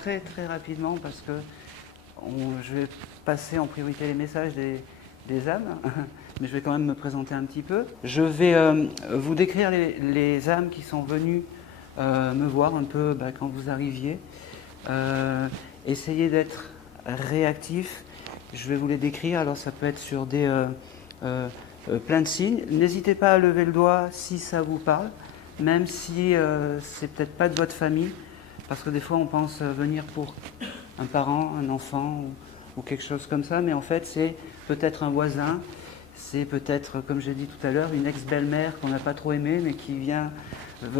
très très rapidement parce que je vais passer en priorité les messages des âmes, mais je vais quand même me présenter un petit peu. Je vais vous décrire les âmes qui sont venues me voir un peu quand vous arriviez. Essayez d'être réactif. Je vais vous les décrire, alors ça peut être sur plein de signes. N'hésitez pas à lever le doigt si ça vous parle, même si c'est peut-être pas de votre famille, parce que des fois on pense venir pour un parent, un enfant ou quelque chose comme ça, mais en fait c'est peut-être un voisin, c'est peut-être, comme j'ai dit tout à l'heure, une ex-belle-mère qu'on n'a pas trop aimée, mais qui vient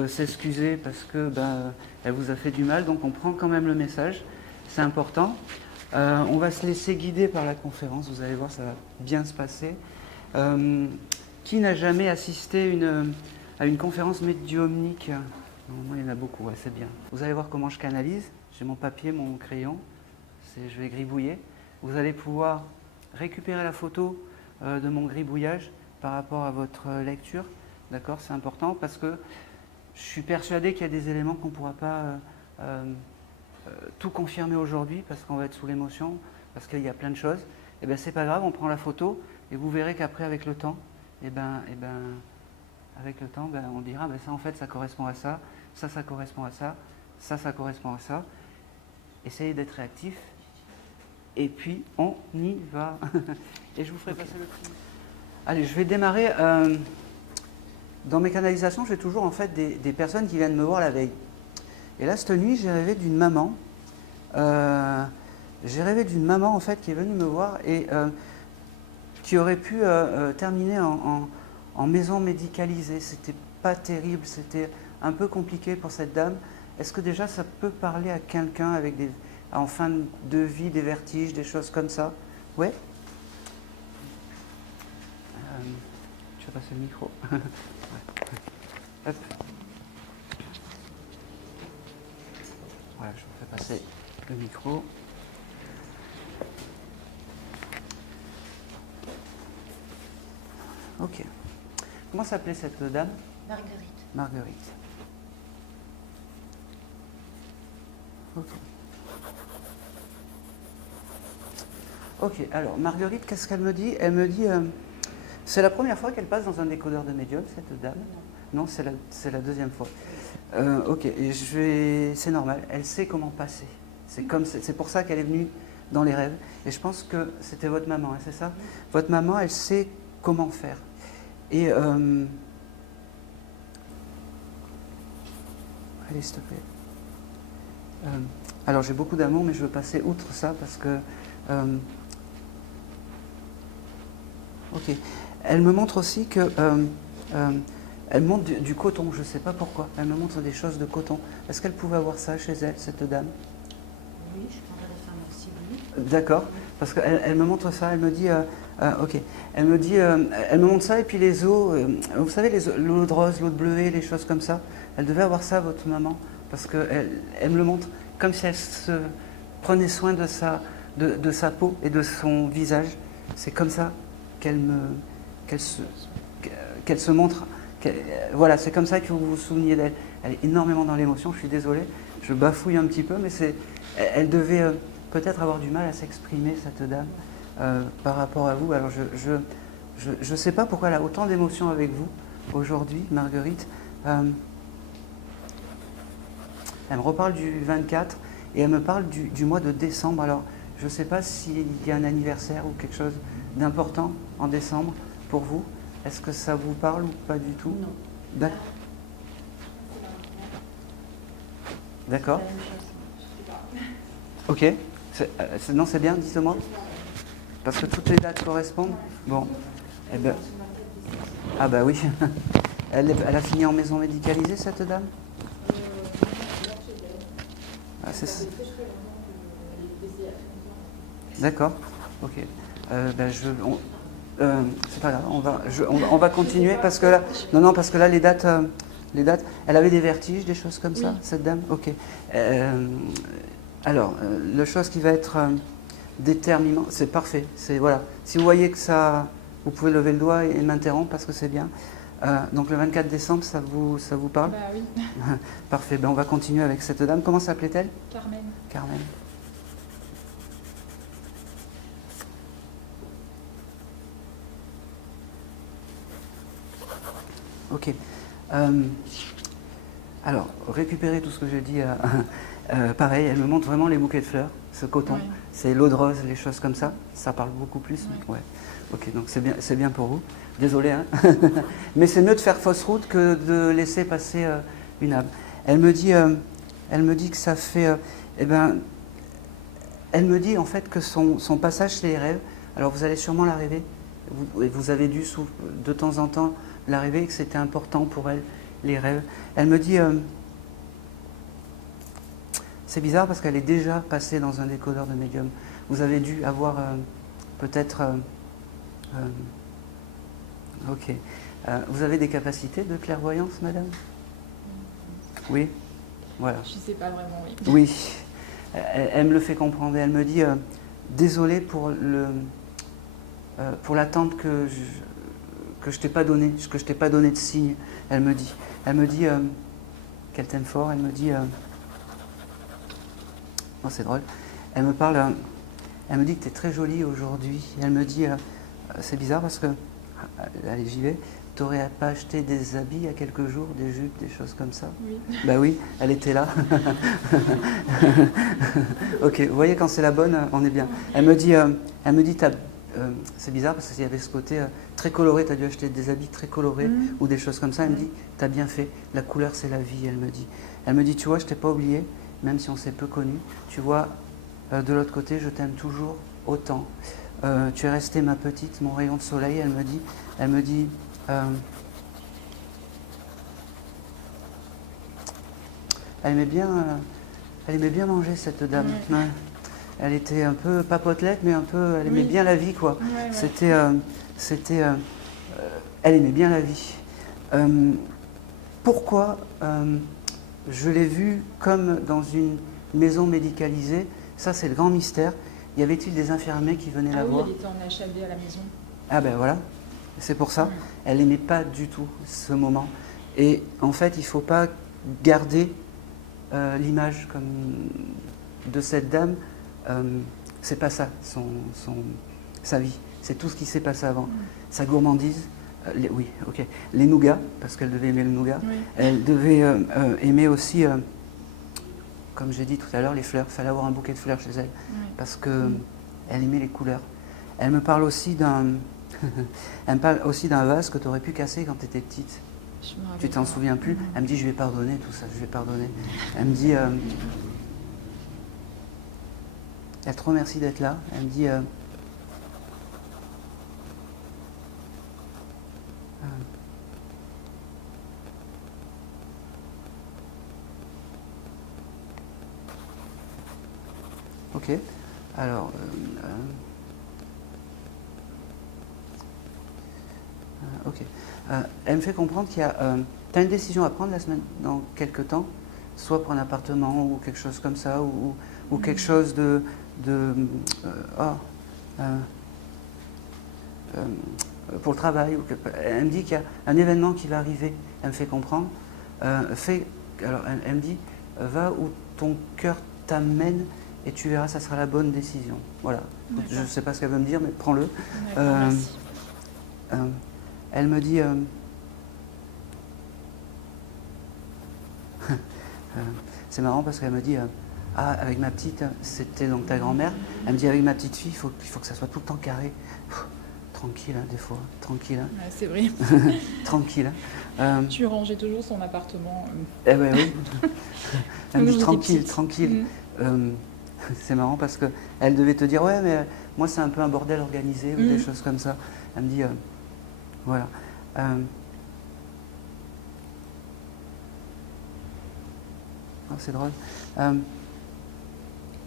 s'excuser parce que elle vous a fait du mal, donc on prend quand même le message, c'est important. On va se laisser guider par la conférence, vous allez voir, ça va bien se passer. Qui n'a jamais assisté à une conférence médiumnique? Moi, il y en a beaucoup, ouais, c'est bien. Vous allez voir comment je canalise. J'ai mon papier, mon crayon, je vais gribouiller. Vous allez pouvoir récupérer la photo de mon gribouillage par rapport à votre lecture. D'accord, c'est important parce que je suis persuadé qu'il y a des éléments qu'on ne pourra pas tout confirmer aujourd'hui parce qu'on va être sous l'émotion, parce qu'il y a plein de choses. Et bien c'est pas grave, on prend la photo et vous verrez qu'après avec le temps, avec le temps, on dira ça en fait ça correspond à ça, ça correspond à ça, ça correspond à ça. Essayez d'être réactif et puis on y va. Et je vous ferai passer le film. Allez, je vais démarrer. Dans mes canalisations, j'ai toujours en fait des personnes qui viennent me voir la veille. Et là, cette nuit, j'ai rêvé d'une maman. J'ai rêvé d'une maman en fait qui est venue me voir et qui aurait pu terminer en maison médicalisée. C'était pas terrible, c'était un peu compliqué pour cette dame. Est-ce que déjà ça peut parler à quelqu'un avec en fin de vie, des vertiges, des choses comme ça? Ouais. Je vais passer le micro. Hop. Voilà, je vous fais passer le micro. Ok. Comment s'appelait cette dame? Marguerite. Marguerite. Ok. Ok, alors Marguerite, qu'est-ce qu'elle me dit? Elle me dit, c'est la première fois qu'elle passe dans un décodeur de médium, cette dame? Non, c'est la deuxième fois. Ok, et c'est normal, elle sait comment passer. C'est pour ça qu'elle est venue dans les rêves. Et je pense que c'était votre maman, hein, c'est ça? Votre maman, elle sait comment faire. Et allez, s'il te plaît. Alors j'ai beaucoup d'amour, mais je veux passer outre ça parce que. Ok. Elle me montre aussi que. Elle montre du coton, je ne sais pas pourquoi. Elle me montre des choses de coton. Est-ce qu'elle pouvait avoir ça chez elle, cette dame? Oui, je prendrais la femme aussi, oui. D'accord, parce qu'elle me montre ça, elle me dit, ok, elle me montre ça et puis les os, vous savez, l'eau de rose, l'eau de bleuet, les choses comme ça, elle devait avoir ça, votre maman, parce qu'elle me le montre comme si elle se prenait soin de sa peau et de son visage. C'est comme ça qu'elle se montre. Voilà, c'est comme ça que vous vous souveniez d'elle. Elle est énormément dans l'émotion, je suis désolé, je bafouille un petit peu, mais elle devait peut-être avoir du mal à s'exprimer, cette dame, par rapport à vous. Alors je ne sais pas pourquoi elle a autant d'émotions avec vous aujourd'hui, Marguerite. Elle me reparle du 24 et elle me parle du mois de décembre. Alors je ne sais pas s'il y a un anniversaire ou quelque chose d'important en décembre pour vous. Est-ce que ça vous parle ou pas du tout? Non. D'accord. Ok. Non, c'est bien, dites-moi. Parce que toutes les dates correspondent. Bon. Eh ben. Ah bah oui. Elle a fini en maison médicalisée, cette dame? Ah, c'est... D'accord. Ok. C'est pas grave, on va continuer parce que là, non, parce que là les dates, elle avait des vertiges, des choses comme ça, cette dame. Ok. Alors, la chose qui va être déterminante, c'est parfait. C'est voilà. Si vous voyez que ça, vous pouvez lever le doigt et m'interrompre parce que c'est bien. Donc le 24 décembre, ça vous parle? Bah oui, Parfait, ben, on va continuer avec cette dame. Comment s'appelait-elle? Carmen. Carmen. Ok. Alors, récupérer tout ce que j'ai dit. Pareil, elle me montre vraiment les bouquets de fleurs, ce coton. Ouais. C'est l'eau de rose, les choses comme ça. Ça parle beaucoup plus. Mais ouais. Ok, donc c'est bien pour vous. Désolé, hein. Mais c'est mieux de faire fausse route que de laisser passer une âme. Elle me dit que ça fait. Eh ben, elle me dit en fait que son passage chez les rêves. Alors vous allez sûrement la rêver. Vous avez dû de temps en temps la rêver, que c'était important pour elle, les rêves. Elle me dit. C'est bizarre parce qu'elle est déjà passée dans un décodeur de médium. Vous avez dû avoir peut-être. Ok. Vous avez des capacités de clairvoyance, madame? Oui. Voilà. Je sais pas vraiment, oui. Oui. Elle me le fait comprendre. Elle me dit désolé pour l'attente que je t'ai pas donnée, que je t'ai pas donné de signe. Elle me dit qu'elle t'aime fort. Elle me dit. Oh, c'est drôle. Elle me parle. Elle me dit que tu es très jolie aujourd'hui. Elle me dit c'est bizarre parce que. Allez, j'y vais. Tu n'aurais pas acheté des habits il y a quelques jours, des jupes, des choses comme ça? Oui. Bah oui, elle était là. Ok, vous voyez, quand c'est la bonne, on est bien. Elle me dit c'est bizarre parce qu'il y avait ce côté très coloré, tu as dû acheter des habits très colorés ou des choses comme ça. Elle me dit, tu as bien fait, la couleur c'est la vie, elle me dit. Elle me dit, tu vois, je t'ai pas oublié, même si on s'est peu connus. Tu vois, de l'autre côté, je t'aime toujours autant. Tu es restée ma petite, mon rayon de soleil, elle me dit elle aimait bien manger, cette dame. Ouais. Ouais. Elle était un peu papotelette, mais un peu, elle aimait bien la vie, quoi. Ouais. Elle aimait bien la vie. Pourquoi je l'ai vue comme dans une maison médicalisée? Ça, c'est le grand mystère. Y avait-il des infirmiers qui venaient la voir? Oui, elle était en HAD à la maison. Ah ben voilà, c'est pour ça. Elle n'aimait pas du tout ce moment. Et en fait, il ne faut pas garder l'image comme de cette dame. C'est pas ça, sa vie. C'est tout ce qui s'est passé avant. Sa gourmandise, les nougats, parce qu'elle devait aimer le nougat. Oui. Elle devait aimer aussi, comme j'ai dit tout à l'heure, les fleurs. Il fallait avoir un bouquet de fleurs chez elle, parce que elle aimait les couleurs. Elle me parle aussi d'un vase que tu aurais pu casser quand tu étais petite. Tu t'en souviens plus? Elle me dit, je vais pardonner tout ça, je vais pardonner. Elle me dit, elle te remercie d'être là. Elle me dit, ok, alors, ok. Elle me fait comprendre qu'il y a, tu as une décision à prendre la semaine, dans quelques temps, soit pour un appartement ou quelque chose comme ça, ou quelque chose pour le travail. Elle me dit qu'il y a un événement qui va arriver. Elle me fait comprendre. Alors elle me dit, va où ton cœur t'amène et tu verras, ça sera la bonne décision. Voilà. Je ne sais pas ce qu'elle veut me dire, mais prends-le. Merci. Elle me dit, c'est marrant parce qu'elle me dit, avec ma petite, c'était donc ta grand-mère, elle me dit, avec ma petite fille, il faut que ça soit tout le temps carré. Tranquille, hein, des fois, tranquille. Hein. Ouais, c'est vrai. Tranquille. Hein. Tu rangeais toujours son appartement. Eh ben oui. Elle me dit, tranquille, petite. tranquille. C'est marrant parce qu'elle devait te dire, ouais, mais moi c'est un peu un bordel organisé ou des choses comme ça. Elle me dit, voilà. Oh, c'est drôle.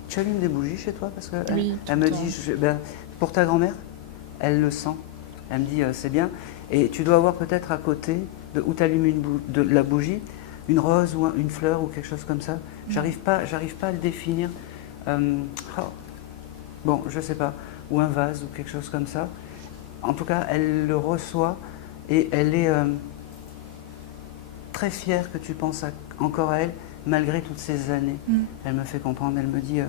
Tu allumes des bougies chez toi? Parce que Oui, elle me dit, pour ta grand-mère, elle le sent. Elle me dit, c'est bien. Et tu dois avoir peut-être à côté, où tu allumes la bougie, une rose ou une fleur ou quelque chose comme ça. J'arrive pas à le définir. Bon, je sais pas. Ou un vase ou quelque chose comme ça. En tout cas, elle le reçoit et elle est très fière que tu penses encore à elle, malgré toutes ces années. Elle me fait comprendre, elle me dit,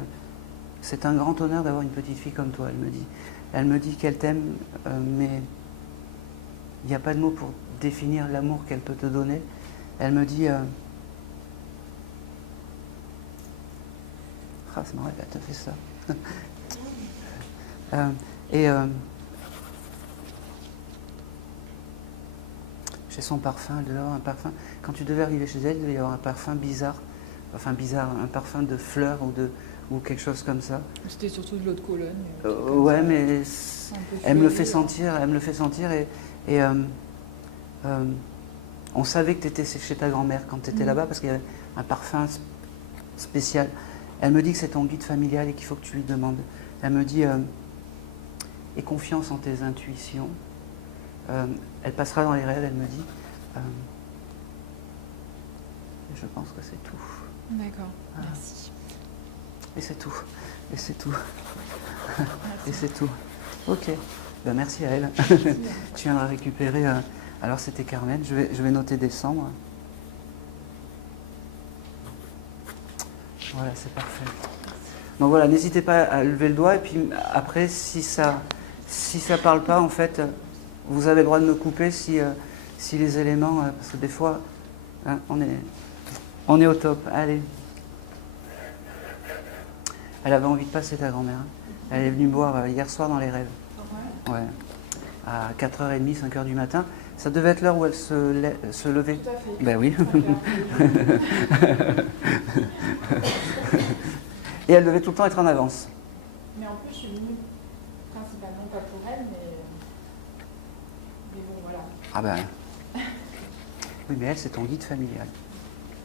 c'est un grand honneur d'avoir une petite fille comme toi, elle me dit. Elle me dit qu'elle t'aime, mais il n'y a pas de mots pour définir l'amour qu'elle peut te donner. Elle me dit... Ah, c'est marrant, elle t'a fait ça. Chez son parfum, elle devait avoir un parfum. Quand tu devais arriver chez elle, il devait y avoir un parfum bizarre. Enfin, bizarre, un parfum de fleurs ou quelque chose comme ça. C'était surtout de l'eau de Cologne. Ouais, mais elle me le fait sentir. sentir, elle me le fait sentir on savait que tu étais chez ta grand-mère quand tu étais là-bas parce qu'il y avait un parfum spécial. Elle me dit que c'est ton guide familial et qu'il faut que tu lui demandes. Elle me dit aie confiance en tes intuitions. Elle passera dans les rêves, elle me dit. Et je pense que c'est tout. D'accord, merci. Et c'est tout. Et c'est tout. Et c'est tout. Ok. Ben, merci à elle. Tu viendras récupérer. Alors c'était Carmen. Je vais noter décembre. Voilà, c'est parfait. Donc voilà, n'hésitez pas à lever le doigt et puis après, si ça parle pas, en fait, vous avez le droit de me couper si les éléments, parce que des fois, hein, on est au top. Allez. Elle avait envie de passer ta grand-mère. Hein. Elle est venue me voir hier soir dans les rêves. Ouais. À 4h30, 5h du matin. Ça devait être l'heure où elle se levait. Tout à fait. Ben oui. Et elle devait tout le temps être en avance. Mais en plus, je suis venue principalement pas pour elle, mais bon, voilà. Ah ben. Oui, mais elle, c'est ton guide familial.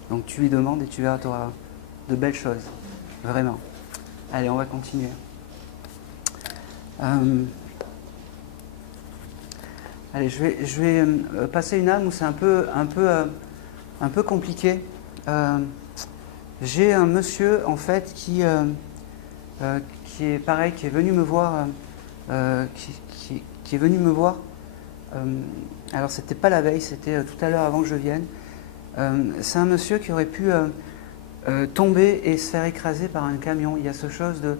Donc tu lui demandes et tu verras, tu auras de belles choses. Vraiment. Allez, on va continuer. Allez, je vais passer une âme où c'est un peu compliqué. J'ai un monsieur, en fait, qui est pareil, qui est venu me voir, qui est venu me voir. Alors, c'était pas la veille, c'était tout à l'heure avant que je vienne. C'est un monsieur qui aurait pu tomber et se faire écraser par un camion. Il y a ce chose de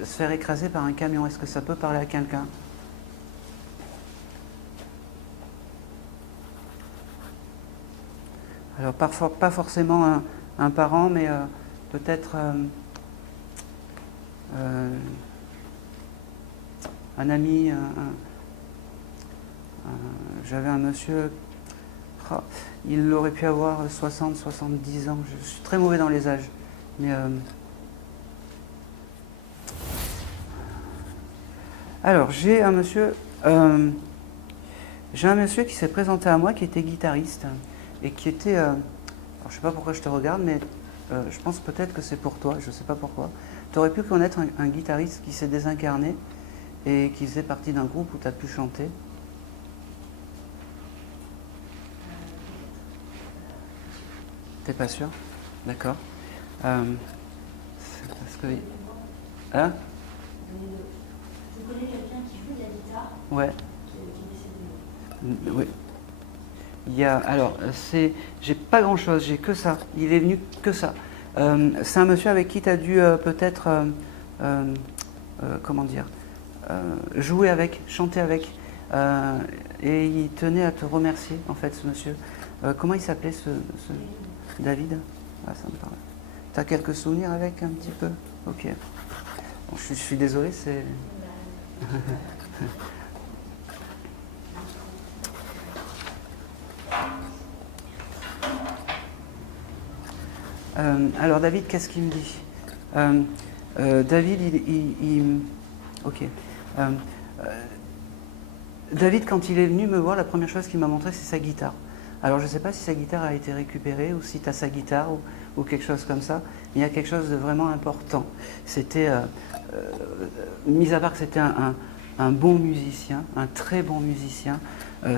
se faire écraser par un camion. Est-ce que ça peut parler à quelqu'un ? Alors, pas forcément un parent, mais peut-être un ami. J'avais un monsieur, il aurait pu avoir 60, 70 ans. Je suis très mauvais dans les âges. Mais, alors, j'ai un monsieur qui s'est présenté à moi, qui était guitariste. Et qui était, alors je ne sais pas pourquoi je te regarde, mais je pense peut-être que c'est pour toi, je ne sais pas pourquoi. Tu aurais pu connaître un guitariste qui s'est désincarné et qui faisait partie d'un groupe où tu as pu chanter. T'es pas sûr? D'accord. Parce que... Hein? Je connais quelqu'un qui joue de la guitare. Ouais. Qui est décédé. Oui. J'ai pas grand chose, j'ai que ça. Il est venu que ça. C'est un monsieur avec qui tu as dû peut-être, comment dire, jouer avec, chanter avec. Et il tenait à te remercier, en fait, ce monsieur. Comment il s'appelait, ce David? Ah, ça me parle. Tu as quelques souvenirs avec, un petit peu? Ok. Bon, je suis désolé, c'est... Alors David, qu'est-ce qu'il me dit? David, ok. David, quand il est venu me voir, la première chose qu'il m'a montré, c'est sa guitare. Alors je ne sais pas si sa guitare a été récupérée ou si tu as sa guitare ou quelque chose comme ça. Mais il y a quelque chose de vraiment important. C'était, mis à part que c'était un bon musicien, un très bon musicien,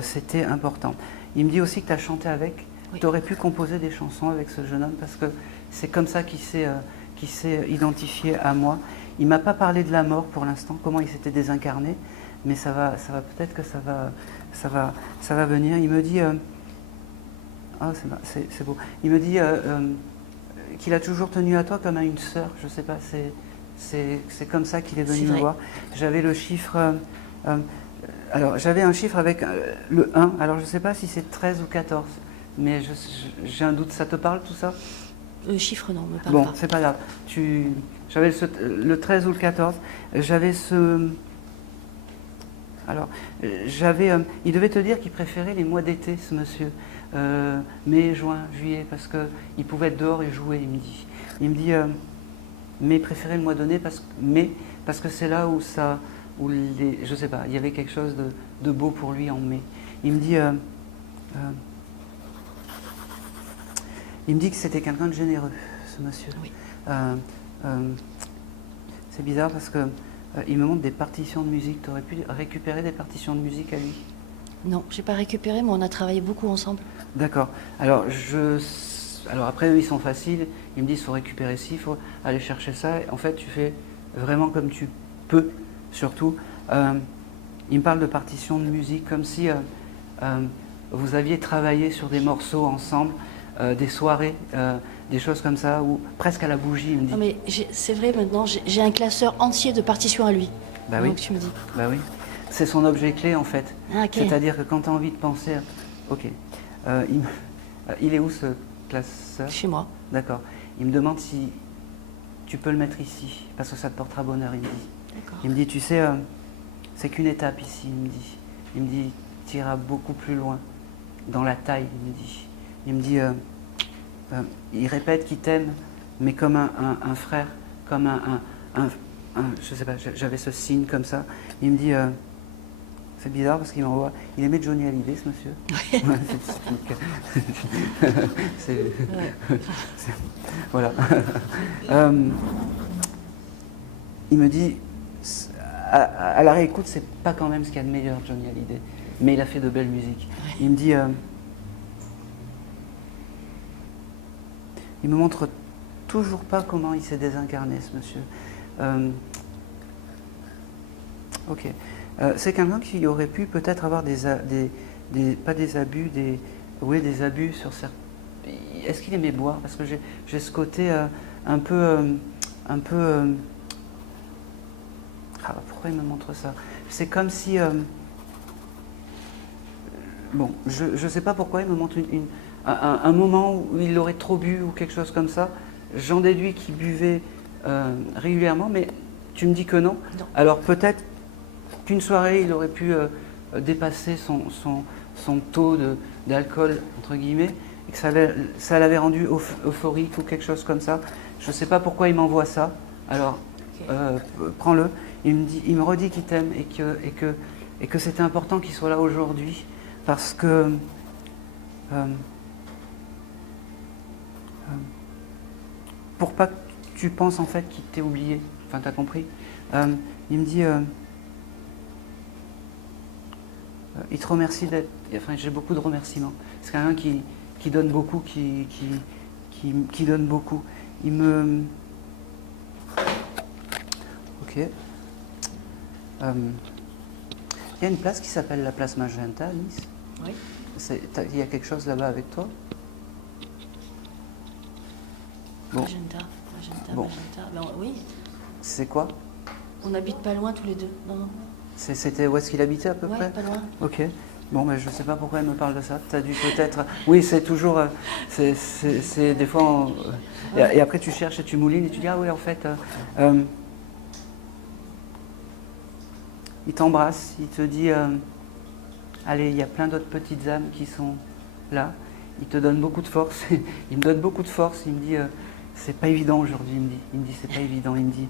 c'était important. Il me dit aussi que tu as chanté avec. Oui. Tu aurais pu composer des chansons avec ce jeune homme parce que c'est comme ça qu'il s'est identifié à moi. Il ne m'a pas parlé de la mort pour l'instant, comment il s'était désincarné, mais ça va peut-être que ça va venir. Il me dit, Ah, c'est beau. Il me dit qu'il a toujours tenu à toi comme à une sœur. Je sais pas, c'est comme ça qu'il est venu me voir. J'avais le chiffre. Alors, j'avais un chiffre avec le 1. Alors, je ne sais pas si c'est 13 ou 14. Mais j'ai un doute. Ça te parle tout ça? Le chiffre, non, me parle bon, pas. c'est pas grave. J'avais le 13 ou le 14. J'avais ce. Alors, il devait te dire qu'il préférait les mois d'été, ce monsieur. Mai, juin, juillet, parce qu'il pouvait être dehors et jouer, il me dit. Il me dit, mais il préférait le mois de mai, parce que c'est là je sais pas, il y avait quelque chose de beau pour lui en mai. Il me dit que c'était quelqu'un de généreux, ce monsieur. Oui. C'est bizarre parce que il me montre des partitions de musique. Tu aurais pu récupérer des partitions de musique à lui? Non, j'ai pas récupéré, mais on a travaillé beaucoup ensemble. D'accord. Alors après, eux, ils sont faciles. Ils me disent, il faut récupérer ci, il faut aller chercher ça. En fait, tu fais vraiment comme tu peux, surtout. Il me parle de partitions de musique, comme si vous aviez travaillé sur des morceaux ensemble, des soirées, des choses comme ça, ou presque à la bougie, il me dit. Non, mais c'est vrai, maintenant, j'ai un classeur entier de partitions à lui. Bah Donc, oui. tu me dis. Bah oui. C'est son objet clé, en fait. Ah, ok. C'est-à-dire que quand tu as envie de penser... Ok. Il est où, ce classeur? Chez moi. D'accord. Il me demande si tu peux le mettre ici, parce que ça te portera bonheur, il me dit. D'accord. Il me dit, tu sais, c'est qu'une étape ici, il me dit. Il me dit, tu iras beaucoup plus loin, dans la taille, il me dit. Il me dit, il répète qu'il t'aime, mais comme un frère, comme je sais pas, j'avais ce signe comme ça. Il me dit, c'est bizarre parce qu'il m'envoie, il aimait Johnny Hallyday, ce monsieur. Voilà. Il me dit, à la réécoute, c'est pas quand même ce qu'il y a de meilleur, Johnny Hallyday, mais il a fait de belles musiques. Il me dit, il me montre toujours pas comment il s'est désincarné, ce monsieur. Ok. C'est quelqu'un qui aurait pu peut-être avoir pas des abus, des abus sur certains. Est-ce qu'il aimait boire? Parce que j'ai ce côté un peu. Pourquoi il me montre ça? C'est comme si. Bon, je ne sais pas pourquoi il me montre un moment où il aurait trop bu ou quelque chose comme ça. J'en déduis qu'il buvait régulièrement, mais tu me dis que non. Non. Alors peut-être qu'une soirée, il aurait pu dépasser son taux d'alcool, entre guillemets, et que ça l'avait rendu euphorique ou quelque chose comme ça. Je ne sais pas pourquoi il m'envoie ça. Alors, prends-le. Il me redit qu'il t'aime et que c'était important qu'il soit là aujourd'hui parce que pour pas que tu penses en fait qu'il t'ait oublié. Enfin, t'as compris. Il me dit il te remercie d'être... Enfin, j'ai beaucoup de remerciements. C'est quelqu'un qui donne beaucoup, qui donne beaucoup. Il me... Ok. Il y a une place qui s'appelle la place Magenta à Nice. Oui. Il y a quelque chose là-bas avec toi? Bon. Magenta. Bon. Ben, oui. C'est quoi? On n'habite pas loin tous les deux. Non. C'était où est-ce qu'il habitait à peu Ouais, près? pas loin. Ok. Bon, mais je ne sais pas pourquoi elle me parle de ça. Tu as dû peut-être... Oui, c'est toujours... c'est des fois... Et après, tu cherches et tu moulines et tu dis, ah oui, en fait... il t'embrasse, il te dit, allez, il y a plein d'autres petites âmes qui sont là. Il te donne beaucoup de force. Il me donne beaucoup de force. Il me dit, c'est pas évident aujourd'hui, il me dit, c'est pas évident. Il me dit...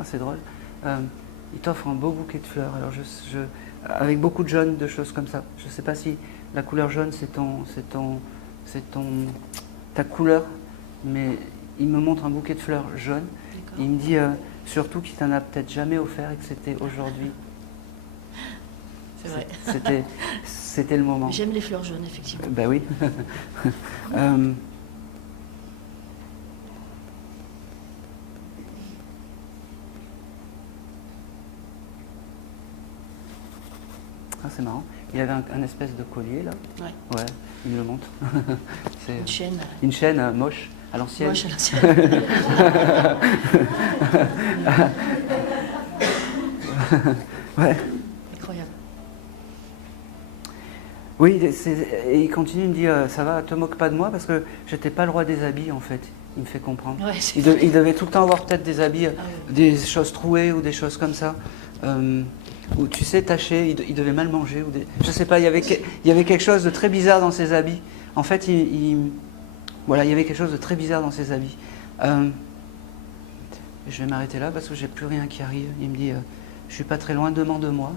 Ah, c'est drôle. Il t'offre un beau bouquet de fleurs. Alors avec beaucoup de jaunes, de choses comme ça. Je ne sais pas si la couleur jaune c'est ta couleur, mais il me montre un bouquet de fleurs jaunes. Il me dit surtout qu'il t'en a peut-être jamais offert et que c'était aujourd'hui. C'est vrai. C'était le moment. J'aime les fleurs jaunes, effectivement. Ben oui. Ah, c'est marrant. Il avait un espèce de collier là. Ouais. Ouais, il me le montre. C'est Une chaîne. une chaîne moche à l'ancienne. Moche à l'ancienne. Ouais. Incroyable. Oui, et il continue, il me dit ça va, te moque pas de moi parce que j'étais pas le roi des habits en fait. Il me fait comprendre. Ouais, c'est Il devait tout le temps avoir peut-être des habits, oui. des choses trouées ou des choses comme ça. Ou tu sais, tachées, il devait mal manger. Je sais pas, il y avait quelque chose de très bizarre dans ses habits. En fait, voilà, il y avait quelque chose de très bizarre dans ses habits. Je vais m'arrêter là parce que j'ai plus rien qui arrive. Il me dit je suis pas très loin, demande-moi.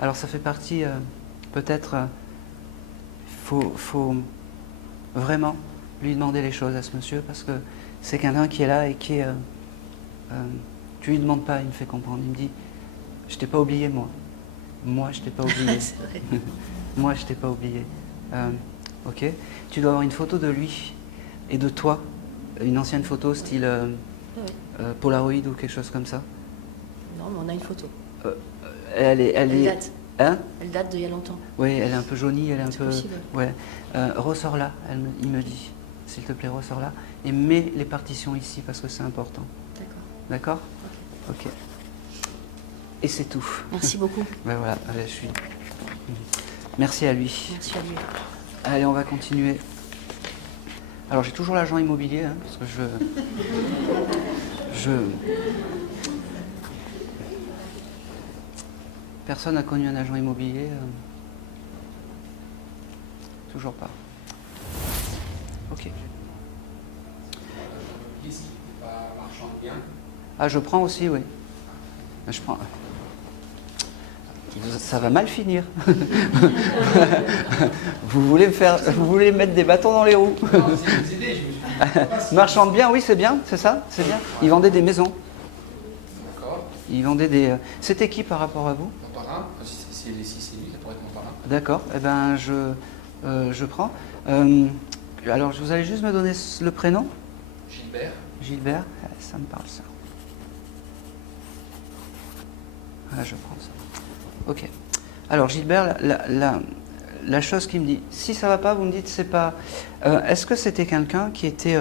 Alors ça fait partie, peut-être, faut vraiment lui demander les choses à ce monsieur parce que c'est quelqu'un qui est là et qui est... tu lui demandes pas, il me fait comprendre. Il me dit, je t'ai pas oublié moi. Moi, je t'ai pas oublié. C'est vrai. Moi, je t'ai pas oublié. Ok. Tu dois avoir une photo de lui et de toi. Une ancienne photo style Oui. Polaroid ou quelque chose comme ça. Non, mais on a une photo. Elle Elle est... date. Hein? Elle date d'il y a longtemps. Oui, elle est un peu jaunie, elle est un C'est peu... possible. Ouais. Ressors-la, il me dit. S'il te plaît, ressors-la. Et mets les partitions ici parce que c'est important. D'accord. D'accord? Ok. Et c'est tout. Merci beaucoup. Ben voilà, allez, je suis... Merci à lui. Merci à lui. Allez, on va continuer. Alors, j'ai toujours l'agent immobilier, hein, parce que Personne n'a connu un agent immobilier. Toujours pas. Ok. Ici, pas marchand de biens. Ah, je prends aussi, oui. Je prends. Ça va mal finir. Vous voulez me mettre des bâtons dans les roues. Non, c'est une idée, je me suis dit. Marchand de biens, oui, c'est bien, c'est ça, c'est bien. Ils vendaient des maisons. D'accord. Ils vendaient des. C'était qui par rapport à vous? Mon parrain, si c'est lui, ça pourrait être mon parrain. D'accord. Eh ben, je prends. Alors, vous allez juste me donner le prénom. Gilbert. Gilbert. Ça me parle ça. Ah, je prends ça. Ok. Alors Gilbert, la chose qu'il me dit, si ça va pas, vous me dites c'est pas. Est-ce que c'était quelqu'un qui était,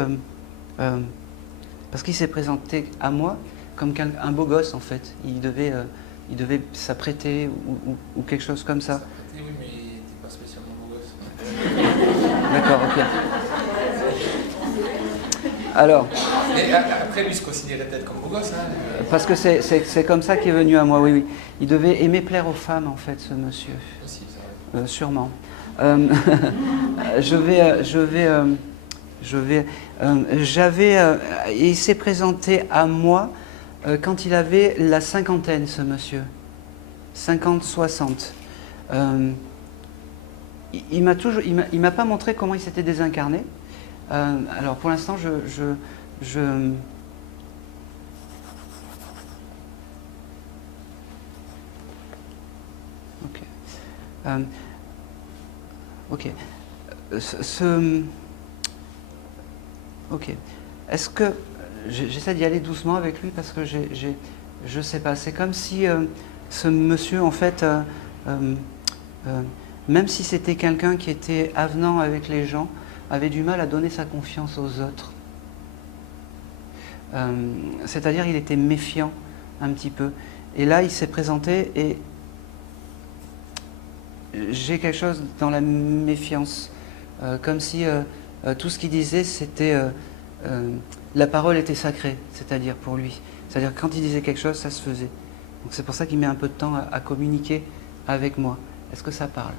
parce qu'il s'est présenté à moi comme un beau gosse en fait. Il devait s'apprêter ou quelque chose comme ça. Oui, mais il n'était pas spécialement beau gosse. D'accord. Ok. Alors. Mais après, lui se considérait peut-être comme beau gosse. Hein. Parce que c'est comme ça qu'il est venu à moi, oui, oui. Il devait aimer plaire aux femmes, en fait, ce monsieur. Aussi, ça va. Sûrement. Il s'est présenté à moi quand il avait la cinquantaine, ce monsieur. 50-60. Il m'a pas montré comment il s'était désincarné. Alors, pour l'instant, Ok. Ok. Ok. Est-ce que j'essaie d'y aller doucement avec lui parce que je sais pas. C'est comme si ce monsieur, en fait, même si c'était quelqu'un qui était avenant avec les gens, avait du mal à donner sa confiance aux autres. C'est-à-dire, il était méfiant un petit peu. Et là, il s'est présenté et j'ai quelque chose dans la méfiance, comme si tout ce qu'il disait, c'était la parole était sacrée, c'est-à-dire pour lui. C'est-à-dire quand il disait quelque chose, ça se faisait. Donc c'est pour ça qu'il met un peu de temps à communiquer avec moi. Est-ce que ça parle?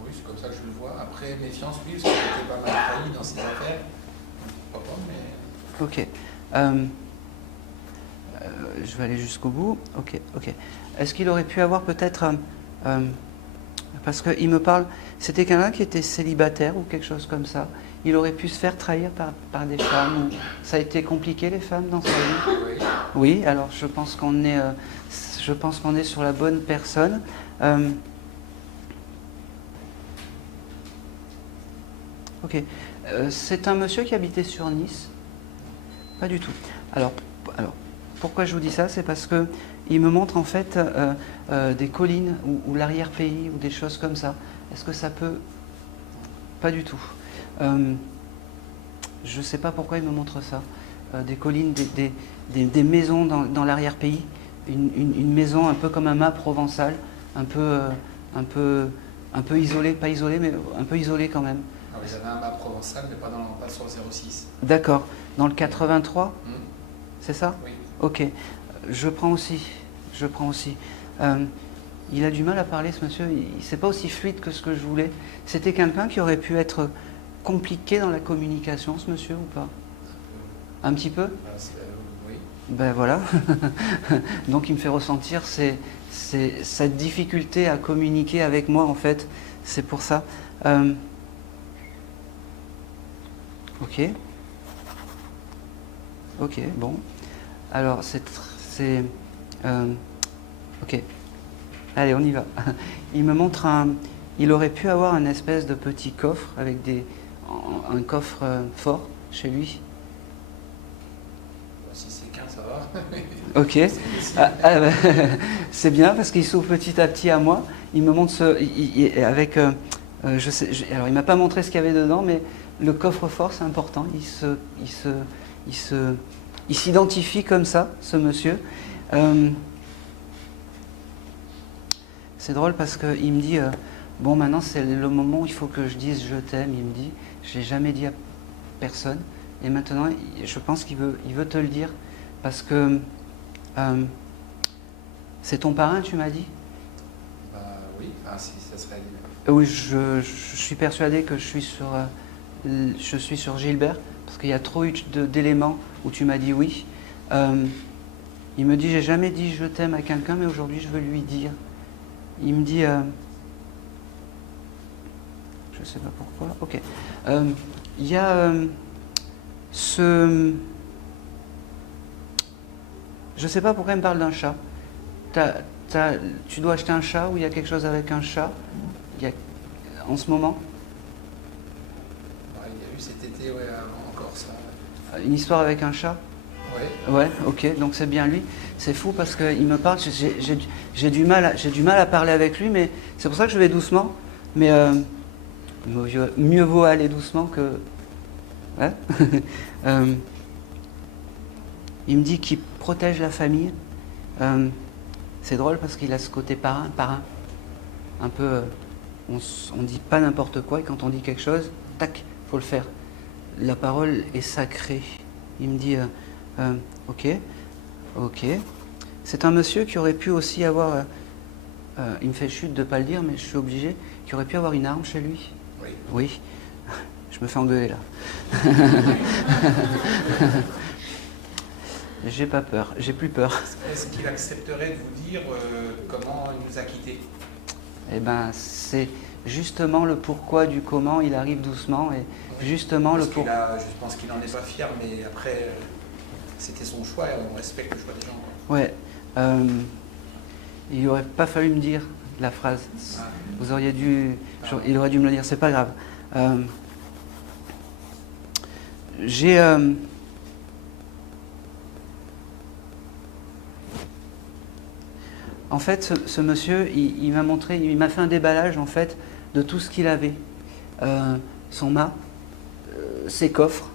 Oui, c'est comme ça que je le vois. Après, méfiance, oui, parce qu'il était pas mal trahi dans ses affaires. Pourquoi pas, mais... Ok. Je vais aller jusqu'au bout. Ok, ok. Est-ce qu'il aurait pu avoir peut-être... parce qu'il me parle... C'était quelqu'un qui était célibataire ou quelque chose comme ça. Il aurait pu se faire trahir par des femmes. Ça a été compliqué, les femmes, dans sa vie? Oui. Oui, alors je pense qu'on est sur la bonne personne. Ok. C'est un monsieur qui habitait sur Nice? Pas du tout. Alors, pourquoi je vous dis ça? C'est parce que il me montre en fait des collines ou l'arrière-pays ou des choses comme ça. Est-ce que ça peut... Pas du tout. Je ne sais pas pourquoi il me montre ça. Des collines, des maisons dans l'arrière-pays, une maison un peu comme un mât provençal, un peu isolé, pas isolé, mais un peu isolé quand même. Alors, ils avaient un mât provençal, mais pas sur le 06. D'accord. Dans le 83, c'est ça? Oui. Ok. Je prends aussi. Il a du mal à parler, ce monsieur. C'est pas aussi fluide que ce que je voulais. C'était quelqu'un qui aurait pu être compliqué dans la communication, ce monsieur, ou pas? Un petit peu? Oui. Ben voilà. Donc il me fait ressentir sa difficulté à communiquer avec moi, en fait. C'est pour ça. Ok. Ok, bon. Alors, ok. Allez, on y va. Il me montre il aurait pu avoir un espèce de petit coffre avec un coffre fort chez lui. Si c'est qu'un, ça va. Ok. C'est bien parce qu'il s'ouvre petit à petit à moi. Il me montre avec. Alors, il m'a pas montré ce qu'il y avait dedans, mais le coffre-fort, c'est important. Il s'identifie comme ça, ce monsieur. C'est drôle parce qu'il me dit bon, maintenant c'est le moment où il faut que je dise je t'aime. Il me dit, je l'ai jamais dit à personne. Et maintenant, je pense qu'il veut te le dire parce que c'est ton parrain, tu m'as dit? Bah oui, si ça serait. Oui, je suis persuadé que je suis sur Gilbert parce qu'il y a trop eu d'éléments où tu m'as dit oui. Il me dit, j'ai jamais dit je t'aime à quelqu'un, mais aujourd'hui je veux lui dire. Il me dit, je sais pas pourquoi, ok. Il y a je sais pas pourquoi il me parle d'un chat. Tu dois acheter un chat ou il y a quelque chose avec un chat en ce moment? Il y a eu cet été, ouais, encore ça. Une histoire avec un chat? Ouais. Ouais, ok, donc c'est bien lui. C'est fou parce qu'il me parle, j'ai du mal à parler avec lui, mais c'est pour ça que je vais doucement. Mais mieux vaut aller doucement que... Ouais. Il me dit qu'il protège la famille. C'est drôle parce qu'il a ce côté parrain. Un peu, on dit pas n'importe quoi et quand on dit quelque chose, tac, faut le faire. La parole est sacrée. Il me dit, ok. C'est un monsieur qui aurait pu aussi avoir, il me fait chute de ne pas le dire, mais je suis obligé, qui aurait pu avoir une arme chez lui. Oui. Oui. Je me fais engueuler là. J'ai pas peur, j'ai plus peur. Est-ce qu'il accepterait de vous dire comment il nous a quittés? Eh ben, c'est justement le pourquoi du comment il arrive doucement et justement le pourquoi. Je pense qu'il n'en est pas fier, mais après, c'était son choix et on respecte le choix des gens. Quoi. Ouais. Il n'aurait pas fallu me dire la phrase. Vous auriez dû. Il aurait dû me le dire, c'est pas grave. En fait, ce monsieur, il m'a montré, il m'a fait un déballage en fait de tout ce qu'il avait. Son mât, ses coffres,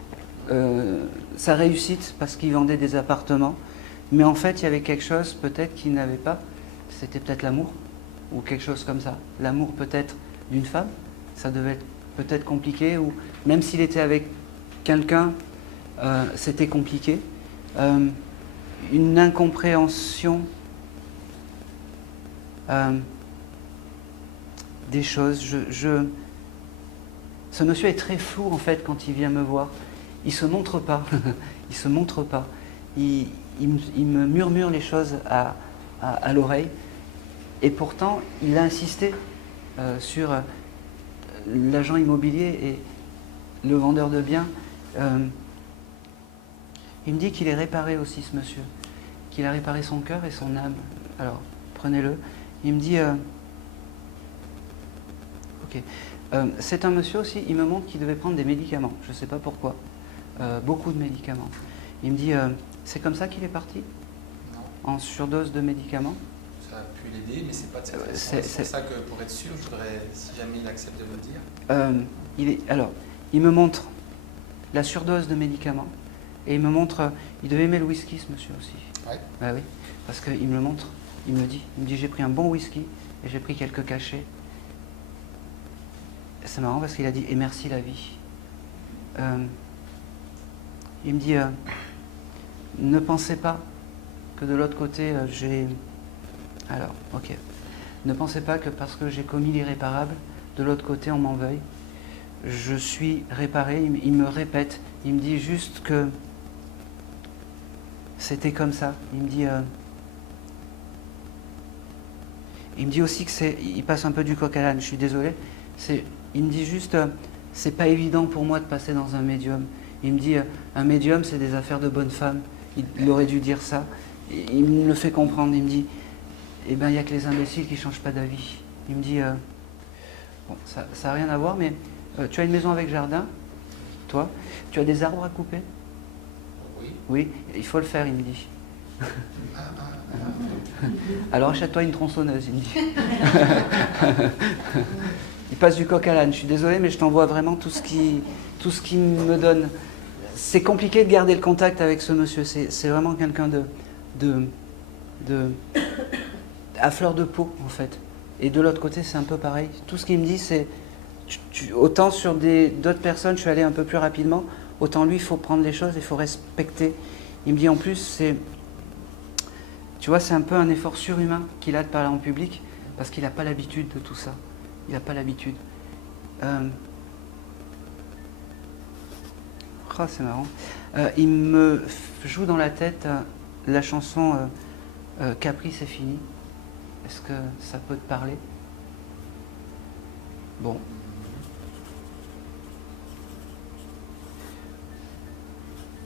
sa réussite parce qu'il vendait des appartements. Mais en fait, il y avait quelque chose peut-être qu'il n'avait pas. C'était peut-être l'amour ou quelque chose comme ça. L'amour peut-être d'une femme. Ça devait être peut-être compliqué. Ou même s'il était avec quelqu'un, c'était compliqué. Une incompréhension des choses. Ce monsieur est très flou en fait quand il vient me voir. Il se montre pas. Il se montre pas. Il me murmure les choses à l'oreille. Et pourtant, il a insisté sur l'agent immobilier et le vendeur de biens. Il me dit qu'il est réparé aussi, ce monsieur. Qu'il a réparé son cœur et son âme. Alors, prenez-le. Il me dit... ok. C'est un monsieur aussi, il me montre qu'il devait prendre des médicaments. Je ne sais pas pourquoi. Beaucoup de médicaments. Il me dit... c'est comme ça qu'il est parti? Non. en surdose de médicaments. Ça a pu l'aider, mais c'est pas de cette façon. c'est- C'est pour ça que pour être sûr, je voudrais, si jamais il accepte de me le dire. Alors, il me montre la surdose de médicaments et il me montre, il devait aimer le whisky ce monsieur aussi. Ouais. Bah oui, parce qu'il me le montre, il me dit j'ai pris un bon whisky et j'ai pris quelques cachets. C'est marrant parce qu'il a dit et merci la vie. Il me dit ne pensez pas que de l'autre côté j'ai... Alors, ok. Ne pensez pas que parce que j'ai commis l'irréparable, de l'autre côté on m'en veuille. Je suis réparé, il me répète, il me dit juste que c'était comme ça. Il me dit aussi que il passe un peu du coq à l'âne, je suis désolé. Il me dit juste, c'est pas évident pour moi de passer dans un médium. Il me dit, un médium c'est des affaires de bonne femme. Il aurait dû dire ça. Il me le fait comprendre, il me dit, eh ben il n'y a que les imbéciles qui ne changent pas d'avis. Il me dit, bon, ça n'a rien à voir, mais tu as une maison avec jardin, toi, tu as des arbres à couper? Oui. Oui, il faut le faire, il me dit. Alors achète-toi une tronçonneuse, il me dit. Il passe du coq à l'âne, je suis désolé, mais je t'envoie vraiment tout ce qui me donne. C'est compliqué de garder le contact avec ce monsieur, c'est vraiment quelqu'un à fleur de peau, en fait. Et de l'autre côté, c'est un peu pareil. Tout ce qu'il me dit, c'est... autant sur d'autres personnes, je suis allé un peu plus rapidement, autant lui, il faut prendre les choses, il faut respecter. Il me dit en plus, tu vois, c'est un peu un effort surhumain qu'il a de parler en public, parce qu'il n'a pas l'habitude de tout ça. Il n'a pas l'habitude. Oh, c'est marrant. Il me joue dans la tête la chanson Capri, c'est fini. Est-ce que ça peut te parler? Bon.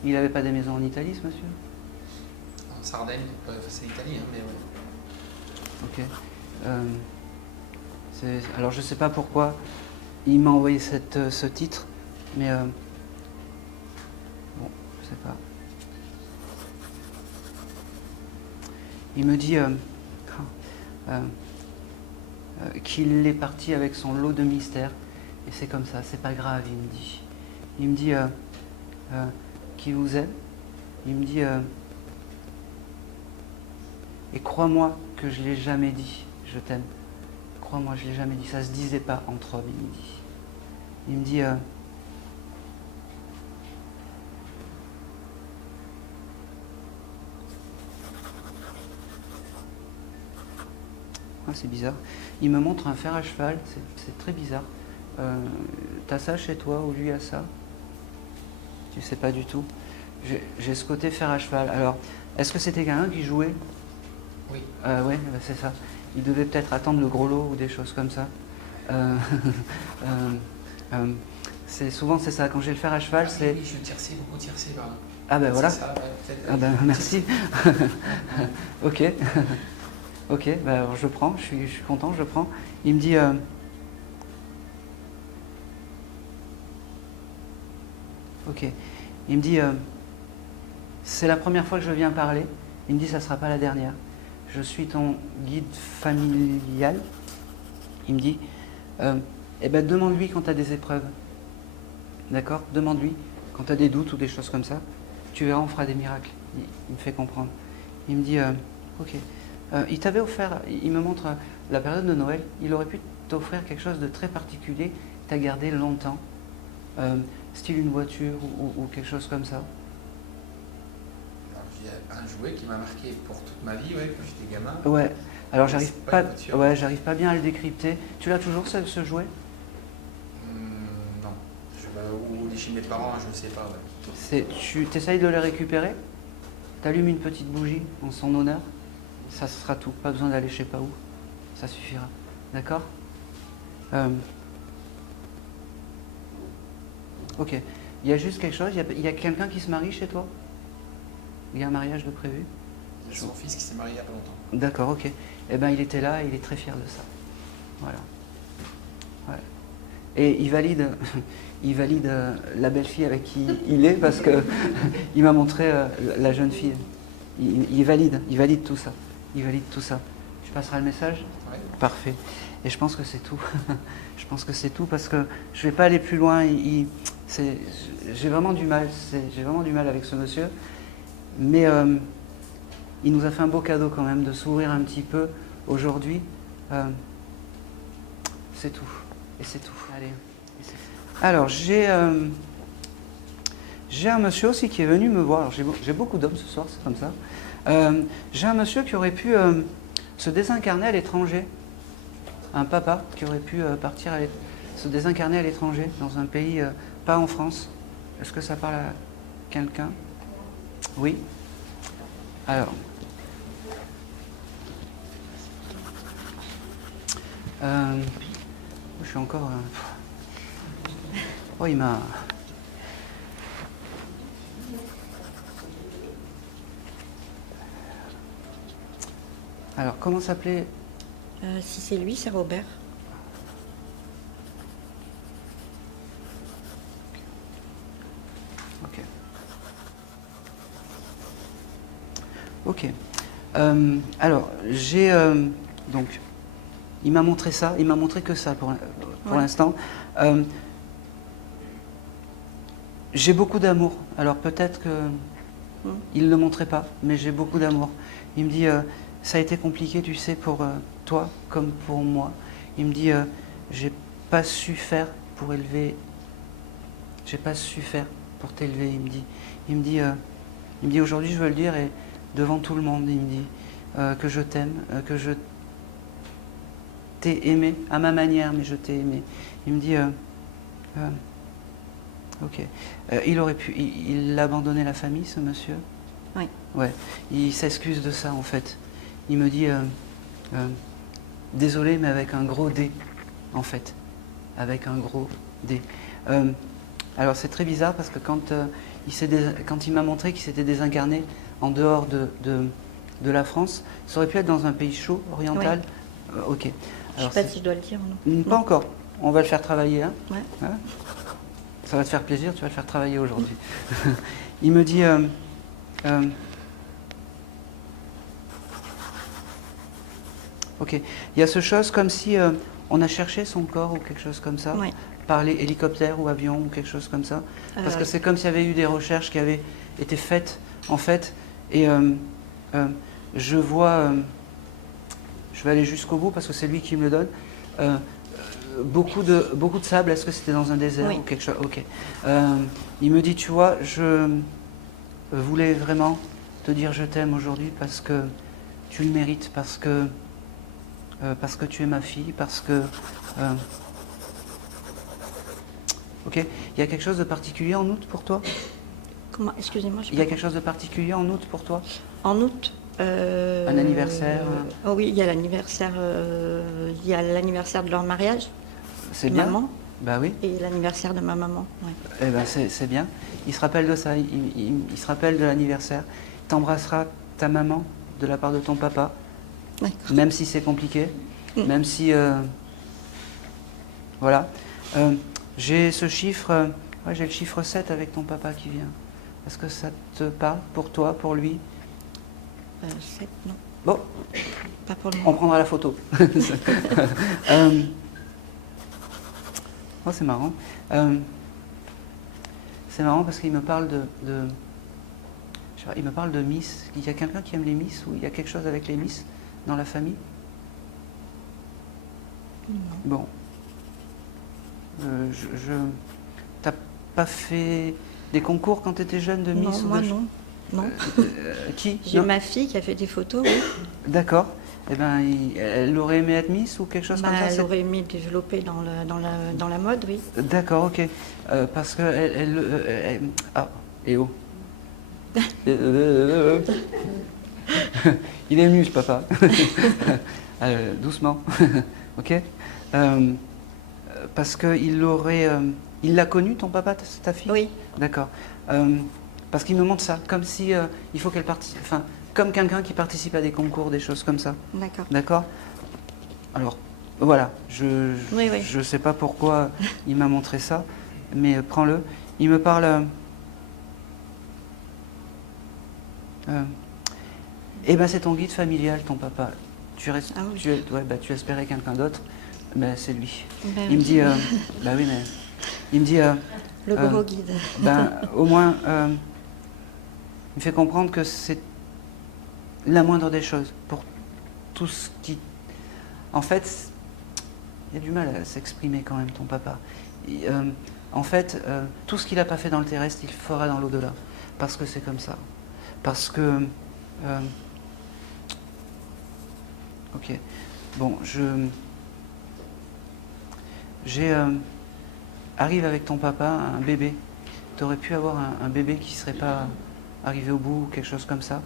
Il n'avait pas des maisons en Italie, ce monsieur? En Sardaigne, c'est l'Italie, hein, mais ouais. Ok. Alors je ne sais pas pourquoi il m'a envoyé ce titre, mais bon, je sais pas. Il me dit qu'il est parti avec son lot de mystères, et c'est comme ça, c'est pas grave, il me dit. Il me dit qu'il vous aime. Il me dit et crois-moi que je l'ai jamais dit, je t'aime. Crois-moi, je l'ai jamais dit, ça se disait pas entre hommes, il me dit. Il me dit c'est bizarre. Il me montre un fer à cheval, c'est très bizarre. T'as ça chez toi ou lui a ça? Tu sais pas du tout. J'ai ce côté fer à cheval. Alors, est-ce que c'était quelqu'un qui jouait? Oui. Oui, c'est ça. Il devait peut-être attendre le gros lot ou des choses comme ça. Souvent c'est ça. Quand j'ai le fer à cheval, c'est... Oui, je tierçais, beaucoup tiercé, pardon. Ah ben voilà. Ça, ouais, Ah ben merci. Ok. Ok, ben alors je prends, je suis content, je prends. Il me dit... Ok. Il me dit... c'est la première fois que je viens parler. Il me dit, ça ne sera pas la dernière. Je suis ton guide familial. Il me dit, eh ben demande-lui quand tu as des épreuves. D'accord? Demande-lui quand tu as des doutes ou des choses comme ça. Tu verras, on fera des miracles. Il me fait comprendre. Il me dit, ok. Il t'avait offert, il me montre la période de Noël, il aurait pu t'offrir quelque chose de très particulier, tu as gardé longtemps, style une voiture ou quelque chose comme ça. Alors, il y a un jouet qui m'a marqué pour toute ma vie, ouais, quand j'étais gamin. Ouais, alors Mais j'arrive c'est pas, une voiture. ouais, j'arrive pas bien à le décrypter. Tu l'as toujours ce jouet? Non. Ou les chez mes parents, je ne sais pas. Ouais. Tu essayes de le récupérer, tu allumes une petite bougie en son honneur, ça sera tout, pas besoin d'aller je sais pas où, ça suffira. D'accord? Ok. Il y a juste quelque chose, il y a quelqu'un qui se marie chez toi? Il y a un mariage de prévu? Il y a son fils qui s'est marié il n'y a pas longtemps. D'accord, ok. Eh bien, il était là et il est très fier de ça. Voilà. Ouais. Et il valide la belle-fille avec qui il est parce que il m'a montré la jeune fille. il valide tout ça. Il valide tout ça. Je passerai le message? Ouais. Parfait. Et je pense que c'est tout. Je pense que c'est tout parce que je ne vais pas aller plus loin. J'ai vraiment du mal. J'ai vraiment du mal avec ce monsieur. Mais il nous a fait un beau cadeau quand même de s'ouvrir un petit peu aujourd'hui. C'est tout. Et c'est tout. Allez. Alors, j'ai un monsieur aussi qui est venu me voir. Alors, j'ai beaucoup d'hommes ce soir, c'est comme ça. J'ai un monsieur qui aurait pu se désincarner à l'étranger. Un papa qui aurait pu partir se désincarner à l'étranger, dans un pays pas en France. Est-ce que ça parle à quelqu'un? Oui. Alors. Je suis encore... Oh, il m'a... Alors, comment s'appelait... Si c'est lui, c'est Robert. Ok. Ok. Alors, j'ai... donc, il m'a montré ça. Il m'a montré que ça pour Ouais. l'instant. J'ai beaucoup d'amour. Alors, peut-être que... il ne le montrait pas, mais j'ai beaucoup d'amour. Il me dit... ça a été compliqué, tu sais, pour toi comme pour moi. Il me dit, j'ai pas su faire pour élever, j'ai pas su faire pour t'élever. Il me dit aujourd'hui, je veux le dire et devant tout le monde, il me dit que je t'aime, que je t'ai aimé à ma manière, mais je t'ai aimé. Il me dit, ok, il a abandonné la famille, ce monsieur. Oui. Ouais, il s'excuse de ça en fait. Il me dit, désolé, mais avec un gros D, en fait. Avec un gros D. Alors c'est très bizarre parce que quand il m'a montré qu'il s'était désincarné en dehors de la France, ça aurait pu être dans un pays chaud, oriental. Ok. Je ne sais pas si je dois le dire ou non. Pas encore. On va le faire travailler. Hein. Ouais. Hein, ça va te faire plaisir, tu vas le faire travailler aujourd'hui. Il me dit... ok. Il y a ce chose comme si on a cherché son corps ou quelque chose comme ça, Oui. par les hélicoptères ou avions ou quelque chose comme ça. Parce que c'est comme s'il y avait eu des recherches qui avaient été faites, en fait. Et je vois... je vais aller jusqu'au bout parce que c'est lui qui me le donne. Beaucoup de sable, est-ce que c'était dans un désert Oui. ou quelque chose? Ok. Il me dit, tu vois, je voulais vraiment te dire je t'aime aujourd'hui parce que tu le mérites, parce que tu es ma fille, parce que... ok. Il y a quelque chose de particulier en août pour toi? Comment? Excusez-moi. Il y a quelque chose de particulier en août pour toi? En août. Un anniversaire? Oh oui, il y a l'anniversaire. Il y a l'anniversaire de leur mariage. C'est bien? Maman. Bah oui. Et l'anniversaire de ma maman. Ouais. Eh ben c'est bien. Il se rappelle de ça. Il se rappelle de l'anniversaire. T'embrasseras ta maman de la part de ton papa. D'accord. Même si c'est compliqué, même si... voilà. J'ai ce chiffre, j'ai le chiffre 7 avec ton papa qui vient. Est-ce que ça te parle pour toi, pour lui? 7, non. Bon, Pas pour le on moment. prendra la photo. Oh, c'est marrant. C'est marrant parce qu'il me parle je sais pas, il me parle de Miss. Il y a quelqu'un qui aime les Miss ou il y a quelque chose avec les Miss dans la famille? Bon. T'as pas fait des concours quand tu étais jeune de Miss? Non, moi non. Non. Qui? J'ai Non. ma fille qui a fait des photos, oui. D'accord. Eh ben, elle aurait aimé être Miss ou quelque chose comme ça? Elle c'est- aurait aimé développer dans la mode, oui. D'accord, ok. Parce que ah, et oh. Il est ému, ce papa. Doucement, ok. Parce que il l'a connu, ton papa, ta fille? Oui. D'accord. Parce qu'il me montre ça, comme si il faut qu'elle participe, enfin, comme quelqu'un qui participe à des concours, des choses comme ça. D'accord. D'accord. Alors, voilà. Oui, oui. Je sais pas pourquoi il m'a montré ça, mais prends-le. Il me parle. Eh ben, c'est ton guide familial, ton papa. Ah oui. Tu espérais quelqu'un d'autre, ben, c'est lui. Ben Il me oui. dit, bah oui, mais il me dit, Le gros guide. ben, au moins, il me fait comprendre que c'est la moindre des choses pour tout ce qui, en fait, il a du mal à s'exprimer quand même, ton papa. En fait, tout ce qu'il n'a pas fait dans le terrestre, il le fera dans l'au-delà, parce que c'est comme ça. Parce que, ok, bon, arrive avec ton papa un bébé. Tu aurais pu avoir un bébé qui ne serait pas arrivé au bout ou quelque chose comme ça.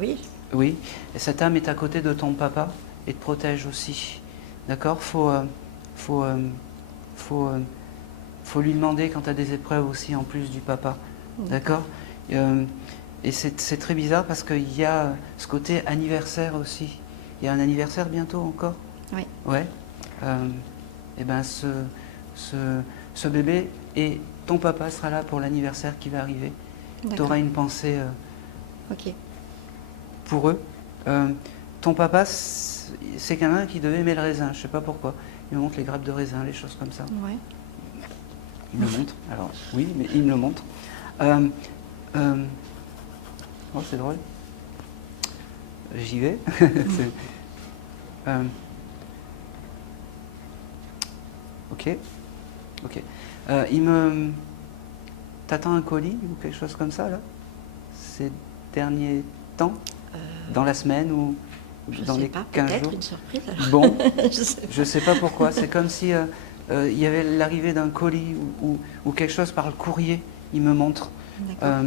Oui. Oui, et cette âme est à côté de ton papa et te protège aussi. D'accord? Faut lui demander quand tu as des épreuves aussi en plus du papa. D'accord? Et c'est très bizarre parce qu'il y a ce côté anniversaire aussi. Il y a un anniversaire bientôt encore? Oui. Ouais. Et ben ce bébé et ton papa sera là pour l'anniversaire qui va arriver. Tu D'accord. auras une pensée Ok. pour eux. Ton papa, c'est quelqu'un qui devait aimer le raisin, je ne sais pas pourquoi. Il me montre les grappes de raisin, les choses comme ça. Ouais. Il me le montre, alors oui, mais il me le montre. Oh, c'est drôle. J'y vais. Ok. Ok. T'attends un colis ou quelque chose comme ça, là? Ces derniers temps? Dans la semaine ou dans les 15 peut-être jours? une surprise alors. Bon, Je sais pas. je sais pas pourquoi. C'est comme si il y avait l'arrivée d'un colis ou quelque chose par le courrier. Il me montre. D'accord.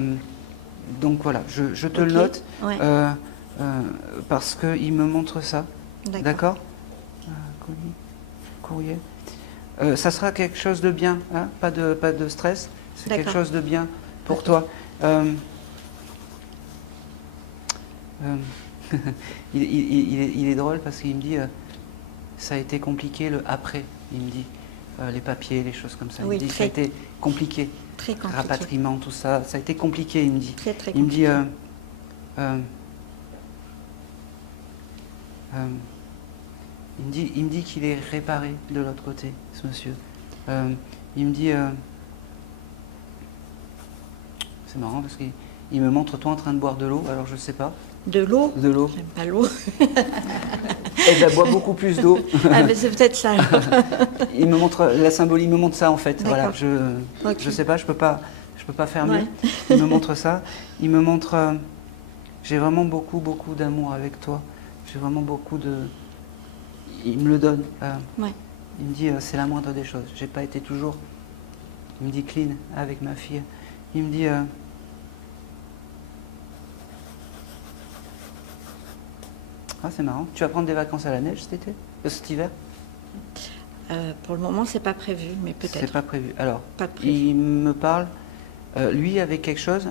Donc voilà, je te Ok. le note Ouais. parce qu'il me montre ça. D'accord. D'accord? Colis, courrier. Ça sera quelque chose de bien, hein? Pas de stress. C'est quelque D'accord. chose de bien pour Ok. toi. Il est drôle parce qu'il me dit ça a été compliqué le après. Il me dit les papiers, les choses comme ça. Il Oui, me dit très. ça a été compliqué. Très compliqué. Rapatriement, tout ça. Ça a été compliqué, il me dit. Très très Il me compliqué. dit, il me dit qu'il est réparé de l'autre côté, ce monsieur. Il me dit, c'est marrant parce qu'il me montre toi en train de boire de l'eau, alors je sais pas. De l'eau. De l'eau. J'aime pas l'eau. Eh ben, bois beaucoup plus d'eau. Ah mais c'est peut-être ça alors. Il me montre la symbole, il me montre ça en fait. Voilà, D'accord. Ok. je sais pas, je peux pas faire mieux. Ouais. Il me montre ça. Il me montre, j'ai vraiment beaucoup d'amour avec toi. J'ai vraiment beaucoup de. Il me le donne. Ouais. Il me dit c'est la moindre des choses. J'ai pas été toujours. Il me dit clean avec ma fille. Il me dit. Ah, c'est marrant. Tu vas prendre des vacances à la neige cet été? Cet hiver? Pour le moment, c'est pas prévu, mais C'est peut-être. pas prévu. Alors, Pas prévu. il me parle, lui, avec quelque chose,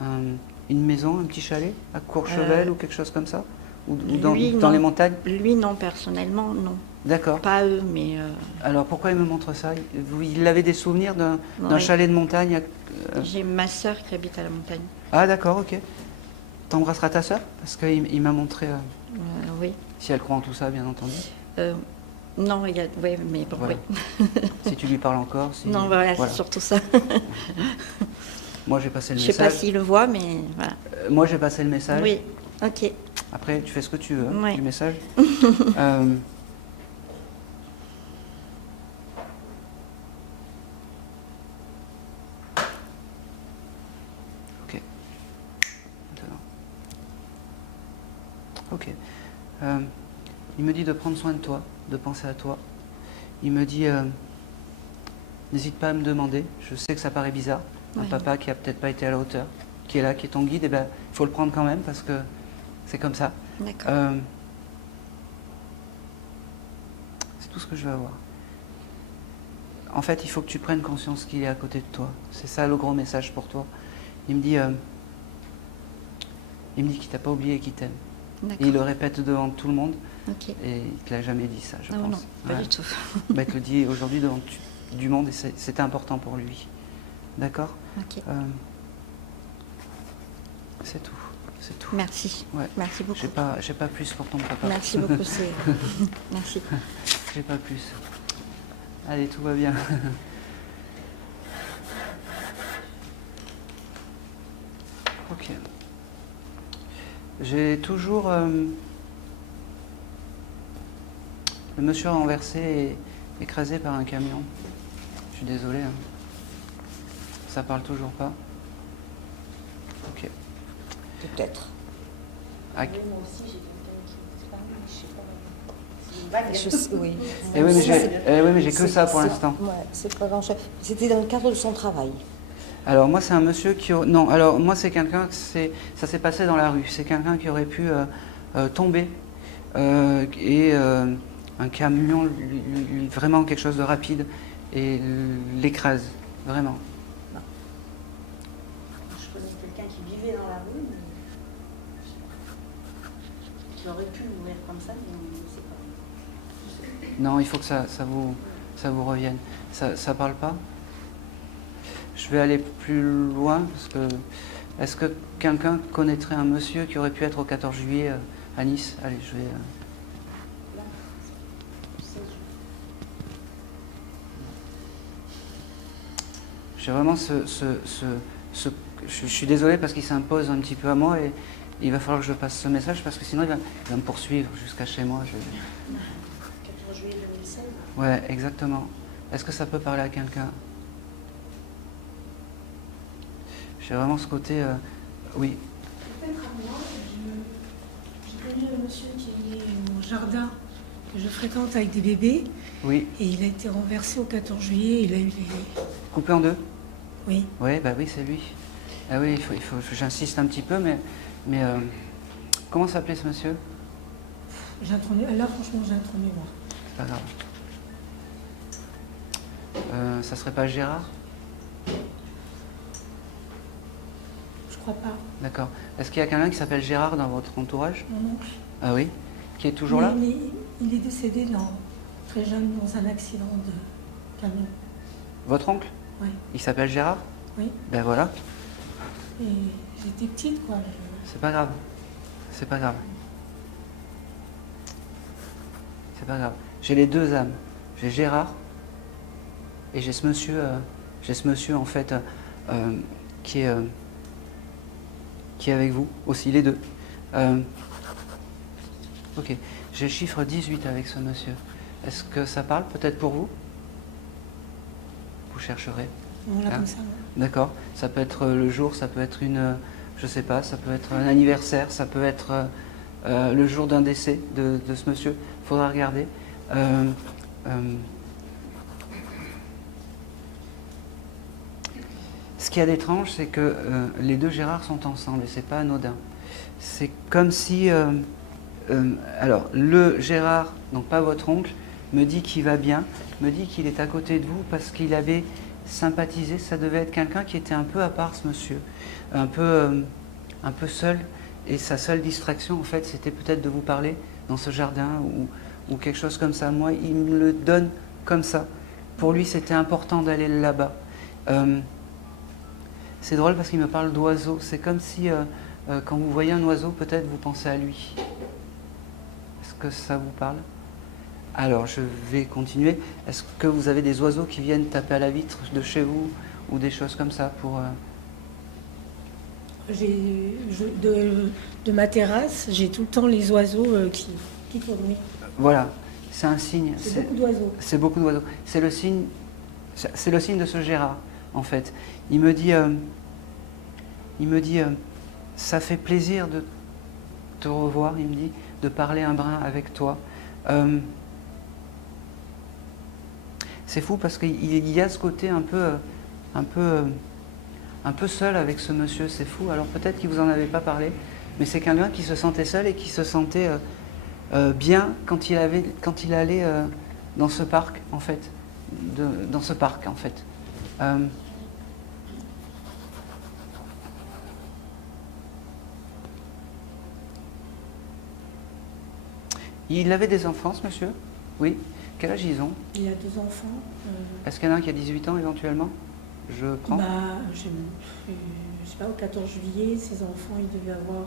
une maison, un petit chalet à Courchevel ou quelque chose comme ça? Ou dans lui, dans non. les montagnes? Lui, non, personnellement, non. D'accord. Pas eux, mais Alors, pourquoi il me montre ça? Il avait des souvenirs d'un Oui. chalet de montagne j'ai ma sœur qui habite à la montagne. Ah, d'accord, ok. T'embrasseras ta sœur? Parce qu'il m'a montré, Oui. si elle croit en tout ça, bien entendu. Non, il y a. Oui, mais bon, Voilà. oui. Si tu lui parles encore. Si... Non, voilà, c'est surtout ça. Moi, j'ai passé le Je sais pas message. s'il le voit, mais voilà. Moi, j'ai passé le message. Oui, ok. Après, tu fais ce que tu veux, hein, Ouais. du message. Ok. Maintenant. Ok. Il me dit de prendre soin de toi, de penser à toi. Il me dit, n'hésite pas à me demander. Je sais que ça paraît bizarre. Un Ouais. papa qui a peut-être pas été à la hauteur, qui est là, qui est ton guide, et ben, il faut le prendre quand même parce que c'est comme ça. D'accord. C'est tout ce que je veux avoir. En fait, il faut que tu prennes conscience qu'il est à côté de toi. C'est ça le gros message pour toi. Il me dit qu'il t'a pas oublié et qu'il t'aime. Et D'accord. il le répète devant tout le monde. Ok. Et il te l'a jamais dit ça, je Non, pense. non, pas Ouais. du tout. Bah, il te le dit aujourd'hui devant du monde et c'était important pour lui. D'accord? Ok. C'est tout. C'est tout. Merci. Ouais. Merci beaucoup. J'ai pas plus pour ton papa. Merci beaucoup. Merci. J'ai pas plus. Allez, tout va bien. Ok. J'ai toujours... le monsieur renversé et écrasé par un camion. Je suis désolé. Hein. Ça parle toujours pas. Ok. Peut-être. Ah. Oui, moi aussi, j'ai quelqu'un qui est disparu, mais je sais pas. C'est une vague. Oui. Oui, mais j'ai que ça pour l'instant. Ouais, c'est pas grand-chose. C'était dans le cadre de son travail. Alors moi c'est un monsieur qui... Non, alors moi c'est quelqu'un, ça s'est passé dans la rue. C'est quelqu'un qui aurait pu tomber et un camion, vraiment quelque chose de rapide, et l'écrase, vraiment. Je connais quelqu'un qui vivait dans la rue, mais qui aurait pu mourir comme ça, mais on ne sait pas. Non, il faut que ça vous revienne. Ça parle pas? Je vais aller plus loin, parce que... Est-ce que quelqu'un connaîtrait un monsieur qui aurait pu être au 14 juillet à Nice? Allez, je vais... J'ai vraiment je suis désolé parce qu'il s'impose un petit peu à moi et il va falloir que je passe ce message parce que sinon il va me poursuivre jusqu'à chez moi. 14 juillet 2016. Ouais, exactement. Est-ce que ça peut parler à quelqu'un? J'ai vraiment ce côté... oui. Peut-être à moi, j'ai connu un monsieur qui est au jardin que je fréquente avec des bébés. Oui. Et il a été renversé au 14 juillet. Il a eu les... Coupé en deux? Oui. Oui, bah oui, c'est lui. Ah oui, il faut j'insiste un petit peu, mais comment s'appelait ce monsieur? J'ai un trou de- Là, franchement, j'ai un trou de mémoire. C'est pas grave. Ça serait pas Gérard? Je crois pas. D'accord. Est-ce qu'il y a quelqu'un qui s'appelle Gérard dans votre entourage? Mon oncle. Ah oui? Qui est toujours là? Il est décédé très jeune dans un accident de camion. Votre oncle? Oui. Il s'appelle Gérard? Oui. Ben voilà. Et j'étais petite, quoi. C'est pas grave. C'est pas grave. C'est pas grave. J'ai les deux âmes. J'ai Gérard et j'ai ce monsieur en fait qui est avec vous aussi, les deux. Ok. J'ai le chiffre 18 avec ce monsieur. Est-ce que ça parle peut-être pour vous? Vous chercherez. On l'a Hein? comme ça, non? D'accord. Ça peut être le jour, ça peut être je sais pas, ça peut être un anniversaire, ça peut être le jour d'un décès de ce monsieur. Il faudra regarder. Ce qu'il y a d'étrange, c'est que les deux Gérard sont ensemble et c'est pas anodin. C'est comme si... alors, le Gérard, donc pas votre oncle, me dit qu'il va bien, me dit qu'il est à côté de vous parce qu'il avait sympathisé. Ça devait être quelqu'un qui était un peu à part, ce monsieur, un peu seul. Et sa seule distraction, en fait, c'était peut-être de vous parler dans ce jardin ou quelque chose comme ça. Moi, il me le donne comme ça. Pour lui, c'était important d'aller là-bas. C'est drôle parce qu'il me parle d'oiseaux. C'est comme si, quand vous voyez un oiseau, peut-être vous pensez à lui. Est-ce que ça vous parle? Alors, je vais continuer. Est-ce que vous avez des oiseaux qui viennent taper à la vitre de chez vous ou des choses comme ça pour... De ma terrasse, j'ai tout le temps les oiseaux qui tournent. Voilà, c'est un signe. C'est beaucoup d'oiseaux. C'est beaucoup d'oiseaux. C'est le signe de ce Gérard, en fait. Il me dit, ça fait plaisir de te revoir, il me dit, de parler un brin avec toi. C'est fou parce qu'il y a ce côté un peu seul avec ce monsieur, c'est fou. Alors peut-être qu'il vous en avait pas parlé, mais c'est quelqu'un qui se sentait seul et qui se sentait bien quand il allait dans ce parc, en fait. Dans ce parc, en fait. Il avait des enfants, ce monsieur? Oui. Quel âge ils ont? Il a 2 enfants. Est-ce qu'il y en a un qui a 18 ans éventuellement? je prends. Bah, je sais pas, au 14 juillet, ses enfants, ils devaient avoir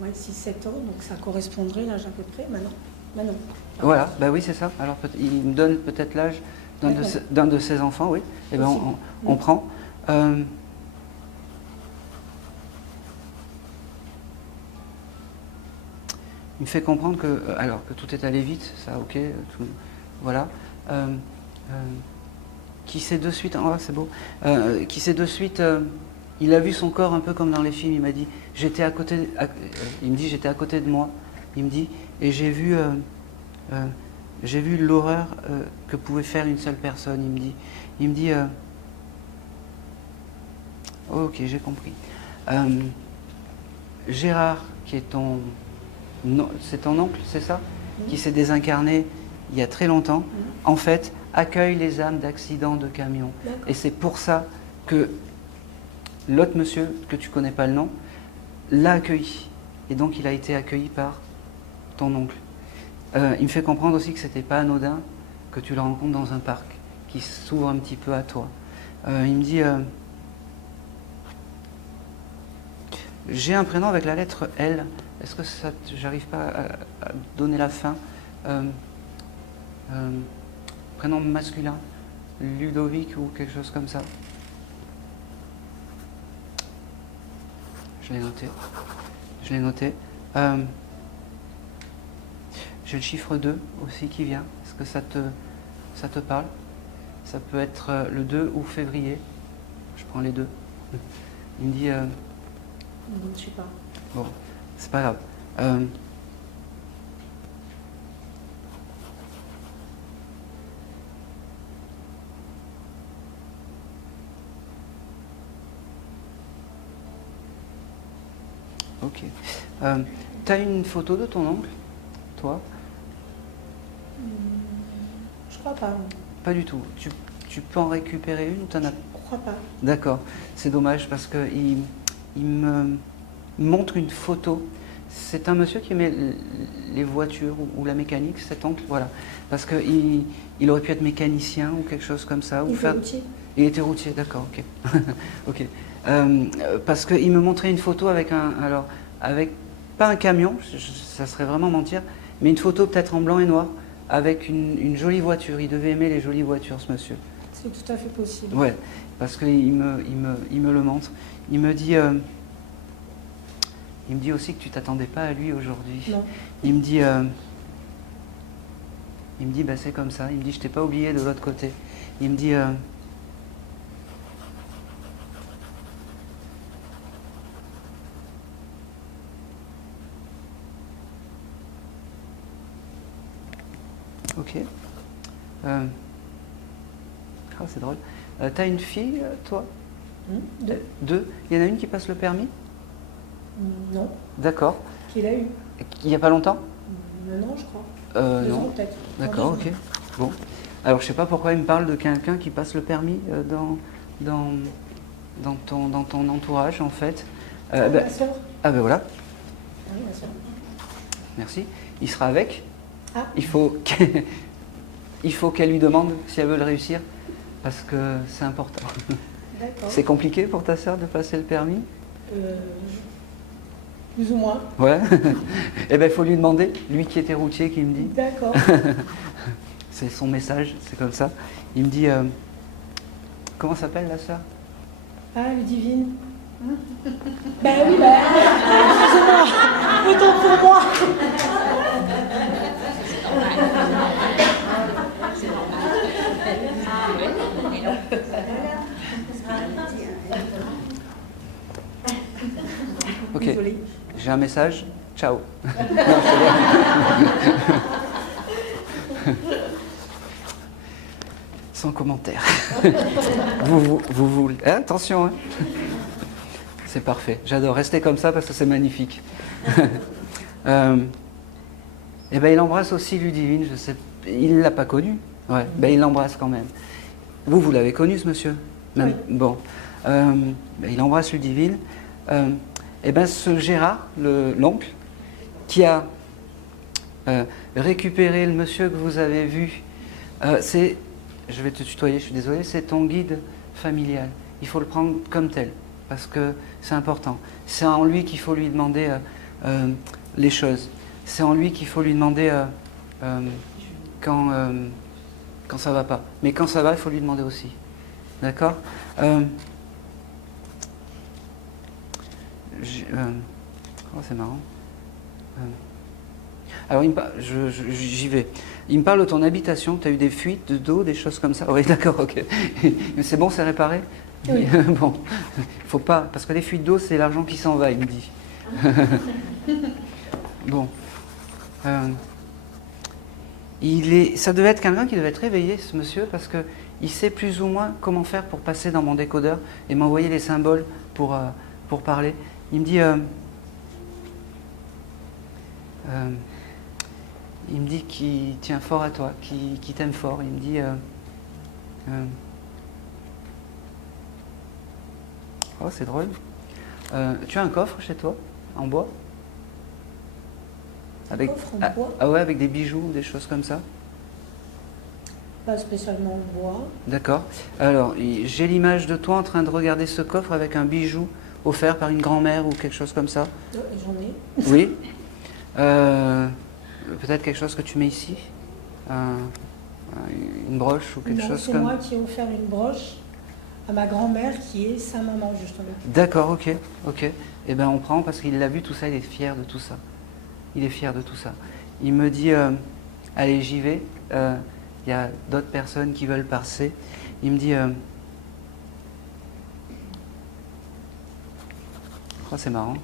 6-7 ans, donc ça correspondrait l'âge à peu près, maintenant. Maintenant. Voilà, bah oui, c'est ça. Alors, il me donne peut-être l'âge d'un de ses enfants, oui. Eh bien, on prend. Il me fait comprendre que, alors, que tout est allé vite, ça, ok, voilà. Qui sait de suite, oh, c'est beau, qui sait de suite, il a vu son corps un peu comme dans les films, il m'a dit, j'étais à côté, il me dit, j'étais à côté de moi, il me dit, et j'ai vu l'horreur que pouvait faire une seule personne, il me dit, ok, j'ai compris. Gérard, qui est c'est ton oncle, c'est ça? Qui s'est désincarné il y a très longtemps, en fait, accueille les âmes d'accidents de camions. Et c'est pour ça que l'autre monsieur, que tu connais pas le nom, l'a accueilli. Et donc il a été accueilli par ton oncle. Il me fait comprendre aussi que c'était pas anodin que tu le rencontres dans un parc, qui s'ouvre un petit peu à toi. Il me dit, j'ai un prénom avec la lettre L. Est-ce que ça, j'arrive pas à donner la fin? Prénom masculin, Ludovic ou quelque chose comme ça. Je l'ai noté. J'ai le chiffre 2 aussi qui vient. Est-ce que ça te parle? Ça peut être le 2 ou février. Je prends les deux. Il me dit... Je ne sais pas. Bon, c'est pas grave. Ok. T'as une photo de ton oncle, toi? Je crois pas. Pas du tout. Tu peux en récupérer une ou t'en as... Je crois pas. D'accord. C'est dommage parce que il me montre une photo. C'est un monsieur qui aimait les voitures ou la mécanique, cet oncle, voilà. Parce qu'il aurait pu être mécanicien ou quelque chose comme ça. Il était routier. Il était routier, d'accord, ok. Ok. Parce qu'il me montrait une photo avec pas un camion, ça serait vraiment mentir, mais une photo peut-être en blanc et noir, avec une jolie voiture. Il devait aimer les jolies voitures, ce monsieur. C'est tout à fait possible. Ouais, parce qu'il me le montre. Il me dit aussi que tu t'attendais pas à lui aujourd'hui. Non. Il me dit, bah, c'est comme ça. Il me dit, je t'ai pas oublié de l'autre côté. Il me dit, ok. C'est drôle. T'as une fille, toi? Deux. Deux. Il y en a une qui passe le permis? Non. D'accord. Qu'il a eu. Il n'y a pas longtemps? Non, je crois. 2 Non. ans peut-être. D'accord, ok. Bon. Alors, je sais pas pourquoi il me parle de quelqu'un qui passe le permis dans ton entourage, en fait. Ma soeur. Ah ben voilà, Oui, ma soeur. merci. Il sera avec. Ah. Il faut qu'elle lui demande si elle veut le réussir, parce que c'est important. D'accord. C'est compliqué pour ta sœur de passer le permis? Plus ou moins. Ouais. Eh ben, il faut lui demander, lui qui était routier, qui me dit. D'accord. C'est son message, c'est comme ça. Il me dit, comment s'appelle la sœur? Ah, Ludivine. Ben oui, excusez-moi. Autant pour moi. Ok, Désolée. j'ai un message. Ciao. Non, sans commentaire. vous attention, hein. C'est parfait. J'adore rester comme ça parce que c'est magnifique. Et ben il embrasse aussi Ludivine. Je sais, il l'a pas connu. Ouais. Ben il l'embrasse quand même. Vous l'avez connu, ce monsieur? Même, Oui. Bon. Ben, il embrasse Ludivine. Et ben ce Gérard, l'oncle, qui a récupéré le monsieur que vous avez vu, c'est je vais te tutoyer, je suis désolé, c'est ton guide familial. Il faut le prendre comme tel, parce que c'est important. C'est en lui qu'il faut lui demander les choses. C'est en lui qu'il faut lui demander quand ça va pas. Mais quand ça va, il faut lui demander aussi. D'accord oh, c'est marrant. Alors, j'y vais. Il me parle de ton habitation, tu as eu des fuites d'eau, des choses comme ça. Oui, d'accord, ok. Mais c'est bon, c'est réparé? Oui. Bon, faut pas, parce que les fuites d'eau, c'est l'argent qui s'en va, il me dit. Bon. Ça devait être quelqu'un qui devait être réveillé, ce monsieur, parce qu'il sait plus ou moins comment faire pour passer dans mon décodeur et m'envoyer les symboles pour parler. Il me dit... il me dit qu'il tient fort à toi, qu'il t'aime fort. Il me dit... oh, c'est drôle. Tu as un coffre chez toi, en bois? Avec, Coffre en bois? Ah ouais, avec des bijoux, des choses comme ça? Pas spécialement en bois. D'accord. Alors, j'ai l'image de toi en train de regarder ce coffre avec un bijou offert par une grand-mère ou quelque chose comme ça. J'en ai. Oui. Peut-être quelque chose que tu mets ici, une broche ou quelque Non, chose c'est comme... moi qui ai offert une broche à ma grand-mère qui est sa maman, justement. D'accord, ok, ok. Eh bien, on prend parce qu'il l'a vu tout ça, il est fier de tout ça. Il est fier de tout ça. Il me dit, allez, j'y vais. Il y a d'autres personnes qui veulent passer. Il me dit, oh, c'est marrant.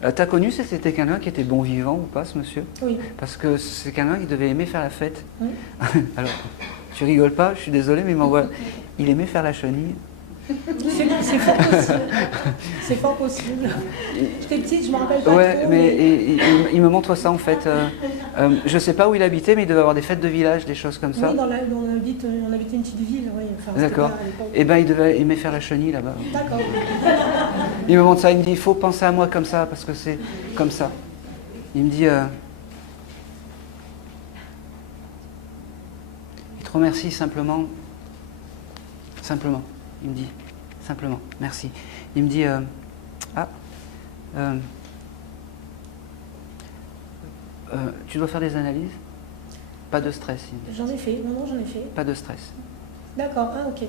T'as connu si c'était quelqu'un qui était bon vivant ou pas, ce monsieur? Oui. Parce que c'est quelqu'un qui devait aimer faire la fête. Oui. Alors, tu rigoles pas, je suis désolé, mais il m'envoie. Il aimait faire la chenille. C'est fort possible. C'est fort possible. J'étais petite, je me rappelle pas Ouais, trop. mais il me montre ça en fait. Je sais pas où il habitait, mais il devait avoir des fêtes de village, des choses comme ça. Oui, on habitait une petite ville, oui. Enfin, c'était D'accord. pas à l'époque. Et ben il devait aimer faire la chenille là-bas. D'accord. Il me montre ça, il me dit il faut penser à moi comme ça, parce que c'est comme ça. Il me dit il te remercie simplement. Simplement. Il me dit simplement, merci. Il me dit tu dois faire des analyses? Pas de stress. Il me dit. J'en ai fait, non, j'en ai fait. Pas de stress. D'accord, ah ok.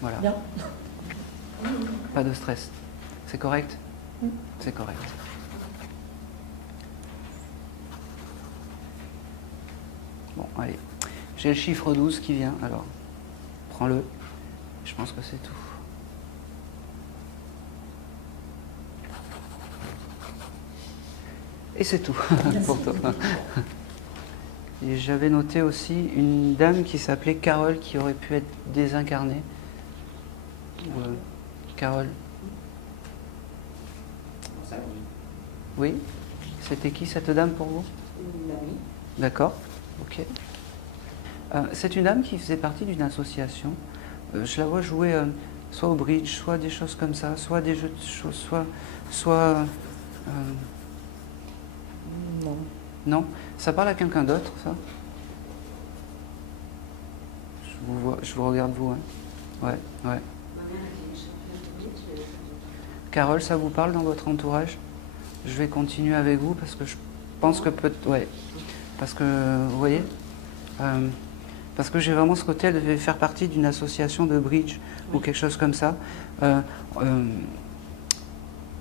Voilà. Bien. Pas de stress. C'est correct? Mm. C'est correct. Bon, allez. J'ai le chiffre 12 qui vient, alors prends-le. Je pense que c'est tout. Et c'est tout pour toi. Et j'avais noté aussi une dame qui s'appelait Carole qui aurait pu être désincarnée. Carole. Oui. C'était qui cette dame pour vous? Une amie. D'accord. Ok. C'est une dame qui faisait partie d'une association. Je la vois jouer soit au bridge, soit des choses comme ça, soit des jeux de choses, soit Non. non. Ça parle à quelqu'un d'autre, ça? Je vous regarde vous, hein. Ouais, ouais. Carole, ça vous parle dans votre entourage? Je vais continuer avec vous parce que je pense que ouais. Parce que, vous voyez, parce que j'ai vraiment ce côté, elle devait faire partie d'une association de bridge ou quelque chose comme ça.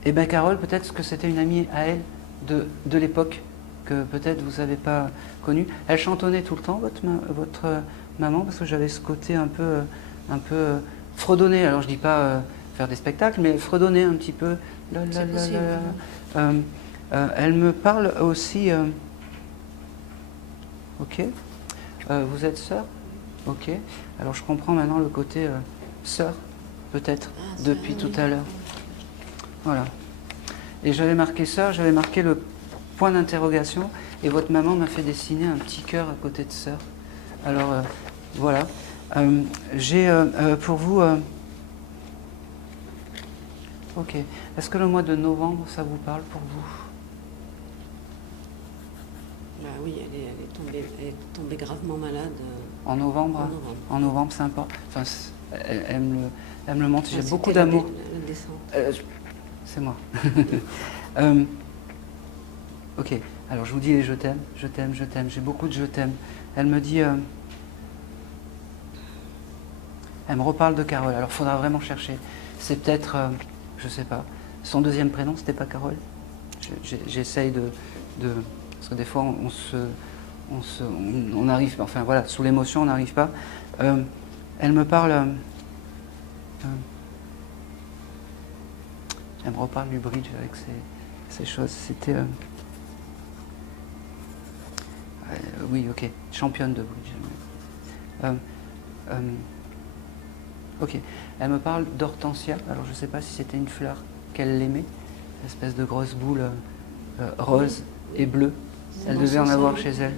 Et bien Carole, peut-être que c'était une amie à elle de l'époque que peut-être vous n'avez pas connue. Elle chantonnait tout le temps, votre maman, parce que j'avais ce côté un peu fredonner. Alors je dis pas faire des spectacles, mais fredonner un petit peu. C'est possible. Elle me parle aussi. Ok. Vous êtes sœur? Ok. Alors je comprends maintenant le côté sœur, peut-être, depuis tout à l'heure. Voilà. Et j'avais marqué sœur, j'avais marqué le point d'interrogation, et votre maman m'a fait dessiner un petit cœur à côté de sœur. Alors voilà. J'ai pour vous. Ok. Est-ce que le mois de novembre, ça vous parle pour vous? Bah oui, elle est tombée gravement malade En novembre. En novembre. En novembre, c'est important. Enfin, elle me le montre. J'ai C'était beaucoup la d'amour. la descente. C'est moi. Ok, alors je vous dis les je t'aime, je t'aime, je t'aime. J'ai beaucoup de je t'aime. Elle me dit... elle me reparle de Carole. Alors il faudra vraiment chercher. C'est peut-être, je sais pas, son deuxième prénom, c'était pas Carole. J'essaye de... Parce que des fois, on arrive... Enfin voilà, sous l'émotion, on n'arrive pas. Elle me parle... elle me reparle du bridge avec ces choses. C'était... oui, ok. Championne de bridge. Ok. Elle me parle d'hortensia. Alors, je ne sais pas si c'était une fleur qu'elle aimait. Une espèce de grosse boule rose et bleue. Elle devait en avoir chez elle.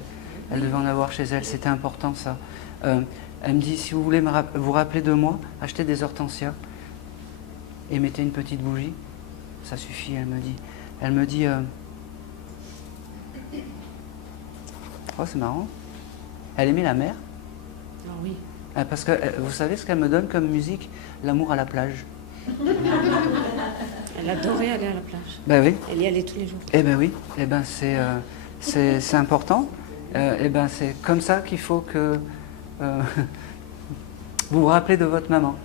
Elle devait en avoir chez elle. C'était important, ça. Elle me dit, si vous voulez vous rappeler de moi, achetez des hortensias et mettez une petite bougie. Ça suffit, elle me dit. Elle me dit... oh, c'est marrant. Elle aimait la mer. Ah oui. Parce que, vous savez ce qu'elle me donne comme musique? L'amour à la plage. Elle adorait aller à la plage. Ben oui. Elle y allait tous les jours. Eh ben oui. Eh ben c'est important. Eh ben c'est comme ça qu'il faut que vous vous rappelez de votre maman,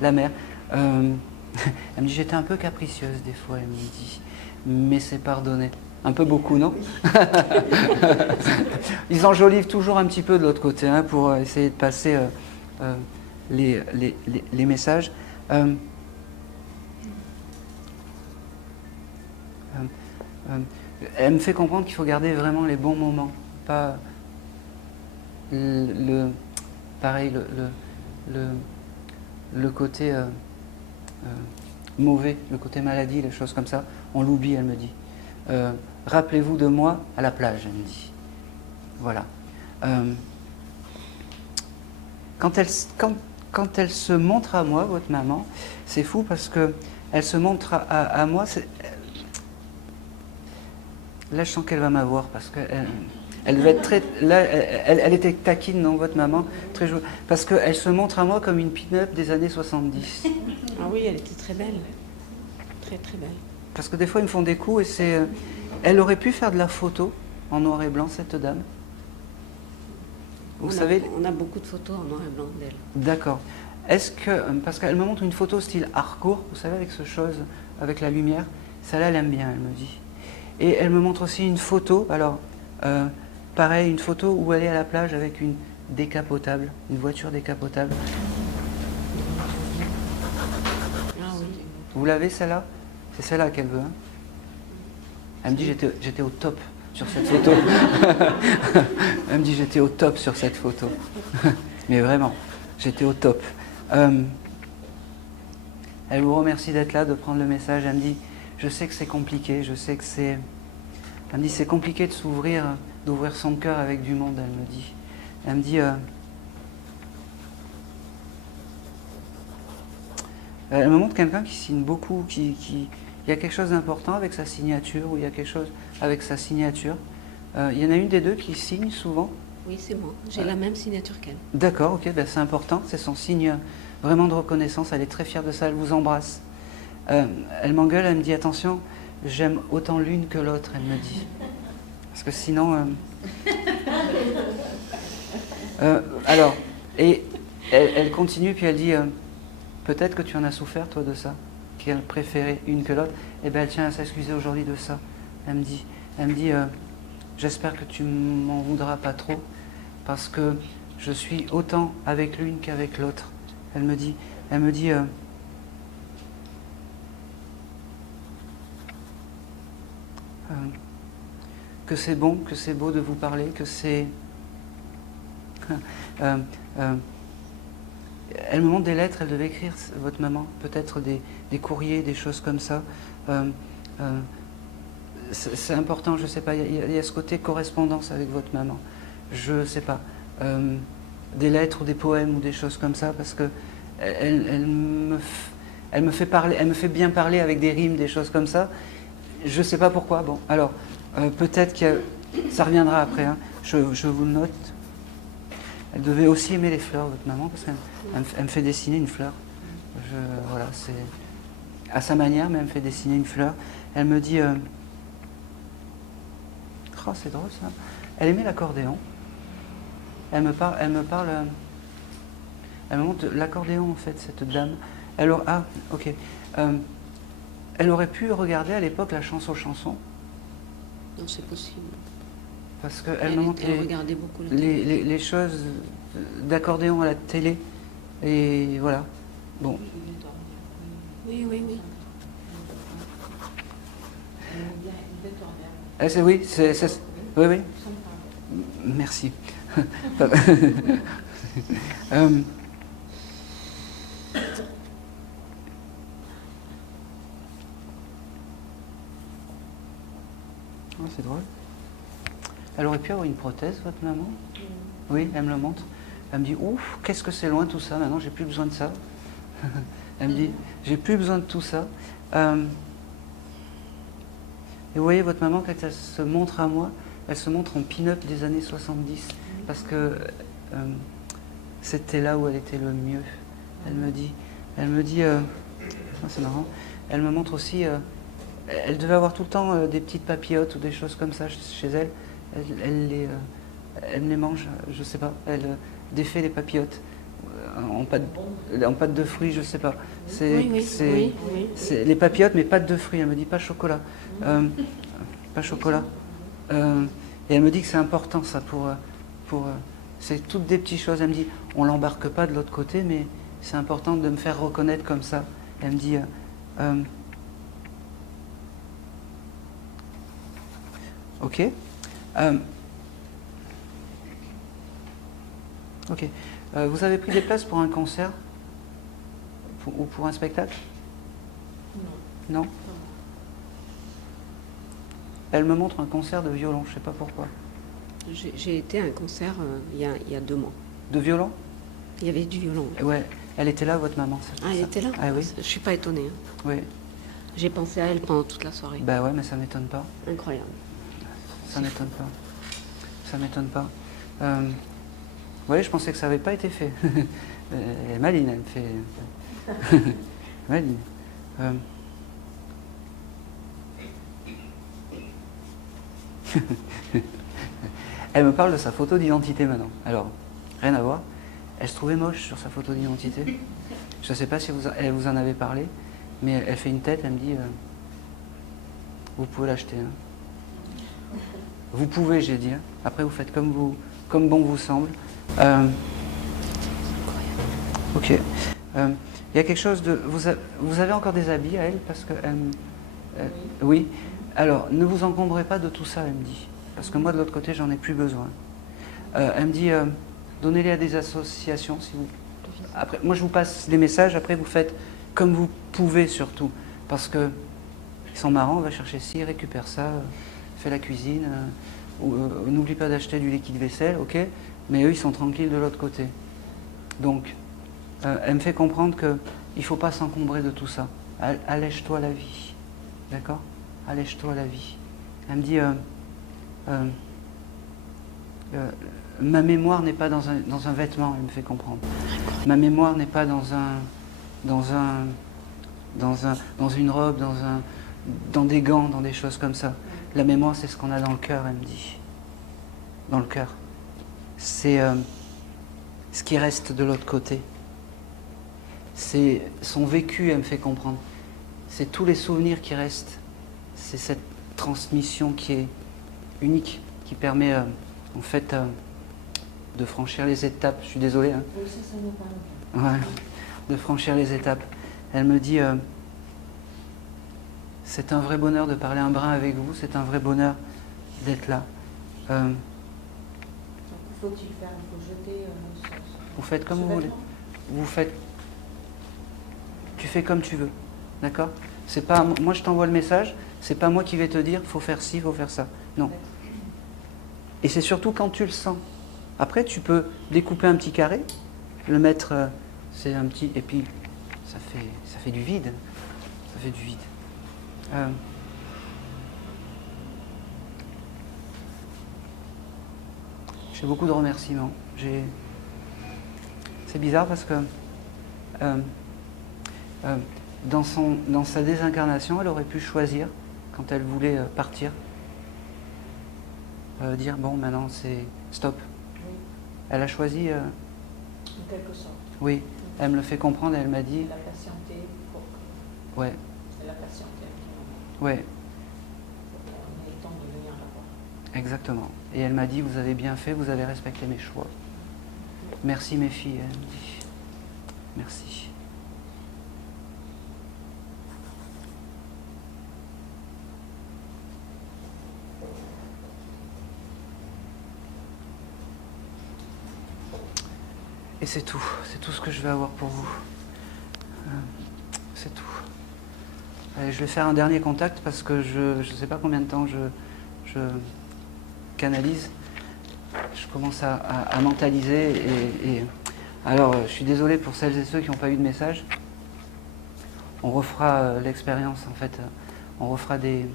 la mère. Elle me dit, j'étais un peu capricieuse des fois, elle me dit, mais c'est pardonné. Un peu beaucoup, non? Ils enjolivent toujours un petit peu de l'autre côté, hein, pour essayer de passer les messages. Elle me fait comprendre qu'il faut garder vraiment les bons moments, pas pareil, le côté mauvais, le côté maladie, les choses comme ça, on l'oublie, elle me dit. Rappelez-vous de moi à la plage, elle me dit. Voilà. Quand elle se montre à moi, votre maman, c'est fou parce que elle se montre à moi. Là, je sens qu'elle va m'avoir parce qu'elle devait être très. Là, elle était taquine, non, votre maman, très jolie. Parce qu'elle se montre à moi comme une pin-up des années 70. Ah oui, elle était très belle. Très très belle. Parce que des fois, ils me font des coups et c'est... Elle aurait pu faire de la photo en noir et blanc, cette dame. Vous savez... On a beaucoup de photos en noir et blanc d'elle. D'accord. Est-ce que... Parce qu'elle me montre une photo style hardcore, vous savez, avec ce chose, avec la lumière. Celle-là, elle aime bien, elle me dit. Et elle me montre aussi une photo, alors, pareil, une photo où elle est à la plage avec une décapotable, une voiture décapotable. Ah oui. Vous l'avez, celle-là? C'est celle-là qu'elle veut, hein? Elle me dit j'étais au top sur cette photo. Elle me dit j'étais au top sur cette photo. Mais vraiment, j'étais au top. Elle vous remercie d'être là, de prendre le message. Elle me dit je sais que c'est compliqué, je sais que c'est... Elle me dit c'est compliqué de s'ouvrir, d'ouvrir son cœur avec du monde, elle me dit. Elle me dit... Elle me montre quelqu'un qui signe beaucoup, il y a quelque chose d'important avec sa signature, ou il y a quelque chose avec sa signature. Il y en a une des deux qui signe souvent. Oui, c'est moi. J'ai la même signature qu'elle. D'accord, ok, ben c'est important, c'est son signe vraiment de reconnaissance, elle est très fière de ça, elle vous embrasse. Elle m'engueule, elle me dit attention, j'aime autant l'une que l'autre, elle me dit. Parce que sinon... alors, et elle continue, puis elle dit peut-être que tu en as souffert, toi, de ça, qu'elle préférait une que l'autre. Et bien, elle tient à s'excuser aujourd'hui de ça. Elle me dit j'espère que tu m'en voudras pas trop, parce que je suis autant avec l'une qu'avec l'autre. Elle me dit que c'est bon, que c'est beau de vous parler, que c'est... Elle me montre des lettres, elle devait écrire, votre maman, peut-être des courriers, des choses comme ça. C'est important, je ne sais pas, il y a ce côté correspondance avec votre maman. Je ne sais pas, des lettres ou des poèmes ou des choses comme ça, parce que elle me fait parler, elle me fait bien parler avec des rimes, des choses comme ça. Je ne sais pas pourquoi. Bon, alors, peut-être que ça reviendra après, hein. Je vous le note. Elle devait aussi aimer les fleurs, votre maman, parce elle me fait dessiner une fleur. Voilà, c'est à sa manière, mais elle me fait dessiner une fleur. Elle me dit... Oh, c'est drôle ça. Elle aimait l'accordéon. Elle me montre l'accordéon en fait, cette dame. Ah, ok. Elle aurait pu regarder à l'époque la chance aux chansons. Non, c'est possible. Parce qu'elle me montre Elle regardait beaucoup la télé. les choses d'accordéon à la télé. Et voilà. Bon. Oui, oui, oui. Oui, oui, oui. Merci. Oh, c'est drôle. Elle aurait pu avoir une prothèse, votre maman? Oui, elle me le montre. Elle me dit, ouf, qu'est-ce que c'est loin tout ça, maintenant j'ai plus besoin de ça. Elle me dit, j'ai plus besoin de tout ça. Et vous voyez, votre maman, quand elle se montre à moi, elle se montre en pin-up des années 70. Parce que c'était là où elle était le mieux. Elle me dit, c'est marrant, elle me montre aussi, elle devait avoir tout le temps des petites papillotes ou des choses comme ça chez elle. Elle me les mange, je sais pas, elle défait les papillotes en pâte de fruits, je sais pas. C'est les papillotes, mais pâte de fruits. Elle me dit pas chocolat. Pas chocolat. Et elle me dit que c'est important ça pour c'est toutes des petites choses. Elle me dit, on l'embarque pas de l'autre côté, mais c'est important de me faire reconnaître comme ça. Elle me dit, ok. Ok. Vous avez pris des places pour un concert ou pour un spectacle? Non. Non. Elle me montre un concert de violon, je ne sais pas pourquoi. J'ai été à un concert il y a 2 mois. De violon? Il y avait du violon. Ouais, elle était là, votre maman. Ah, elle était là? Ah oui. Je suis pas étonnée. Oui. J'ai pensé à elle pendant toute la soirée. Bah ouais, mais ça m'étonne pas. Incroyable. Ça m'étonne pas. Ça m'étonne pas. Oui, je pensais que ça n'avait pas été fait. Elle est maline, elle me fait... maline. Elle me parle de sa photo d'identité maintenant. Alors, rien à voir. Elle se trouvait moche sur sa photo d'identité. Je ne sais pas si elle vous en avait parlé, mais elle fait une tête, elle me dit vous pouvez l'acheter. Hein. Vous pouvez, j'ai dit. Hein. Après, vous faites comme bon vous semble. Ok. Il y a quelque chose de... Vous avez encore des habits à elle parce que... oui. Alors, ne vous encombrez pas de tout ça, elle me dit. Parce que moi, de l'autre côté, j'en ai plus besoin. Elle me dit, donnez-les à des associations, si vous... Après, moi, je vous passe les messages, après, vous faites comme vous pouvez, surtout. Parce que ils sont marrants, on va chercher ci, récupère ça, fait la cuisine, n'oublie pas d'acheter du liquide vaisselle, ok? Mais eux, ils sont tranquilles de l'autre côté. Donc, elle me fait comprendre qu'il ne faut pas s'encombrer de tout ça. Allège-toi la vie. D'accord? Allège-toi la vie. Elle me dit, ma mémoire n'est pas dans un vêtement, elle me fait comprendre. Ma mémoire n'est pas dans une robe, dans des gants, dans des choses comme ça. La mémoire, c'est ce qu'on a dans le cœur, elle me dit. Dans le cœur. C'est ce qui reste de l'autre côté. C'est son vécu, elle me fait comprendre. C'est tous les souvenirs qui restent. C'est cette transmission qui est unique, qui permet en fait de franchir les étapes. Je suis désolé. Hein. Oui, ça me parle. Ouais, de franchir les étapes. Elle me dit, c'est un vrai bonheur de parler un brin avec vous, c'est un vrai bonheur d'être là. Faut-il faire, il faut jeter vous faites comme vous voulez. Tu fais comme tu veux, d'accord? C'est pas moi, je t'envoie le message. C'est pas moi qui vais te dire, faut faire ci, faut faire ça. Non. Et c'est surtout quand tu le sens. Après, tu peux découper un petit carré, le mettre, c'est un petit, et puis ça fait du vide. Ça fait du vide. J'ai beaucoup de remerciements. C'est bizarre parce que euh, dans sa désincarnation, elle aurait pu choisir, quand elle voulait partir, dire bon, maintenant c'est stop. Oui, Elle a choisi, en quelque sorte. oui, elle me le fait comprendre, elle m'a dit, Elle a patienté pour que... ouais, Elle a patienté un petit moment. ouais, Pour qu'on ait le temps de venir la voir. exactement. Et elle m'a dit, vous avez bien fait, vous avez respecté mes choix. Merci mes filles, elle me dit. Merci. Et c'est tout ce que je vais avoir pour vous. C'est tout. Allez, je vais faire un dernier contact parce que je ne sais pas combien de temps je canalise. Je commence à mentaliser alors je suis désolé pour celles et ceux qui n'ont pas eu de message. On refera l'expérience en fait. On refera des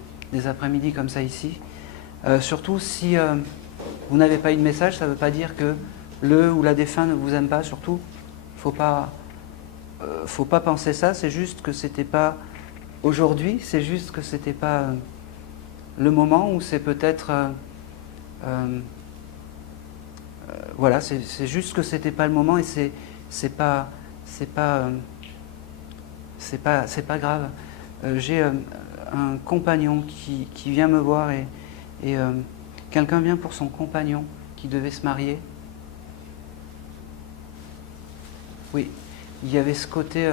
après-midi comme ça ici. Surtout si vous n'avez pas eu de message, ça ne veut pas dire que le ou la défunt ne vous aime pas. Surtout, faut pas penser ça. C'est juste que c'était pas aujourd'hui. C'est juste que c'était pas le moment où c'est peut-être voilà. C'est juste que c'était pas le moment et c'est pas grave. J'ai un compagnon qui vient me voir et quelqu'un vient pour son compagnon qui devait se marier. Oui, il y avait ce côté,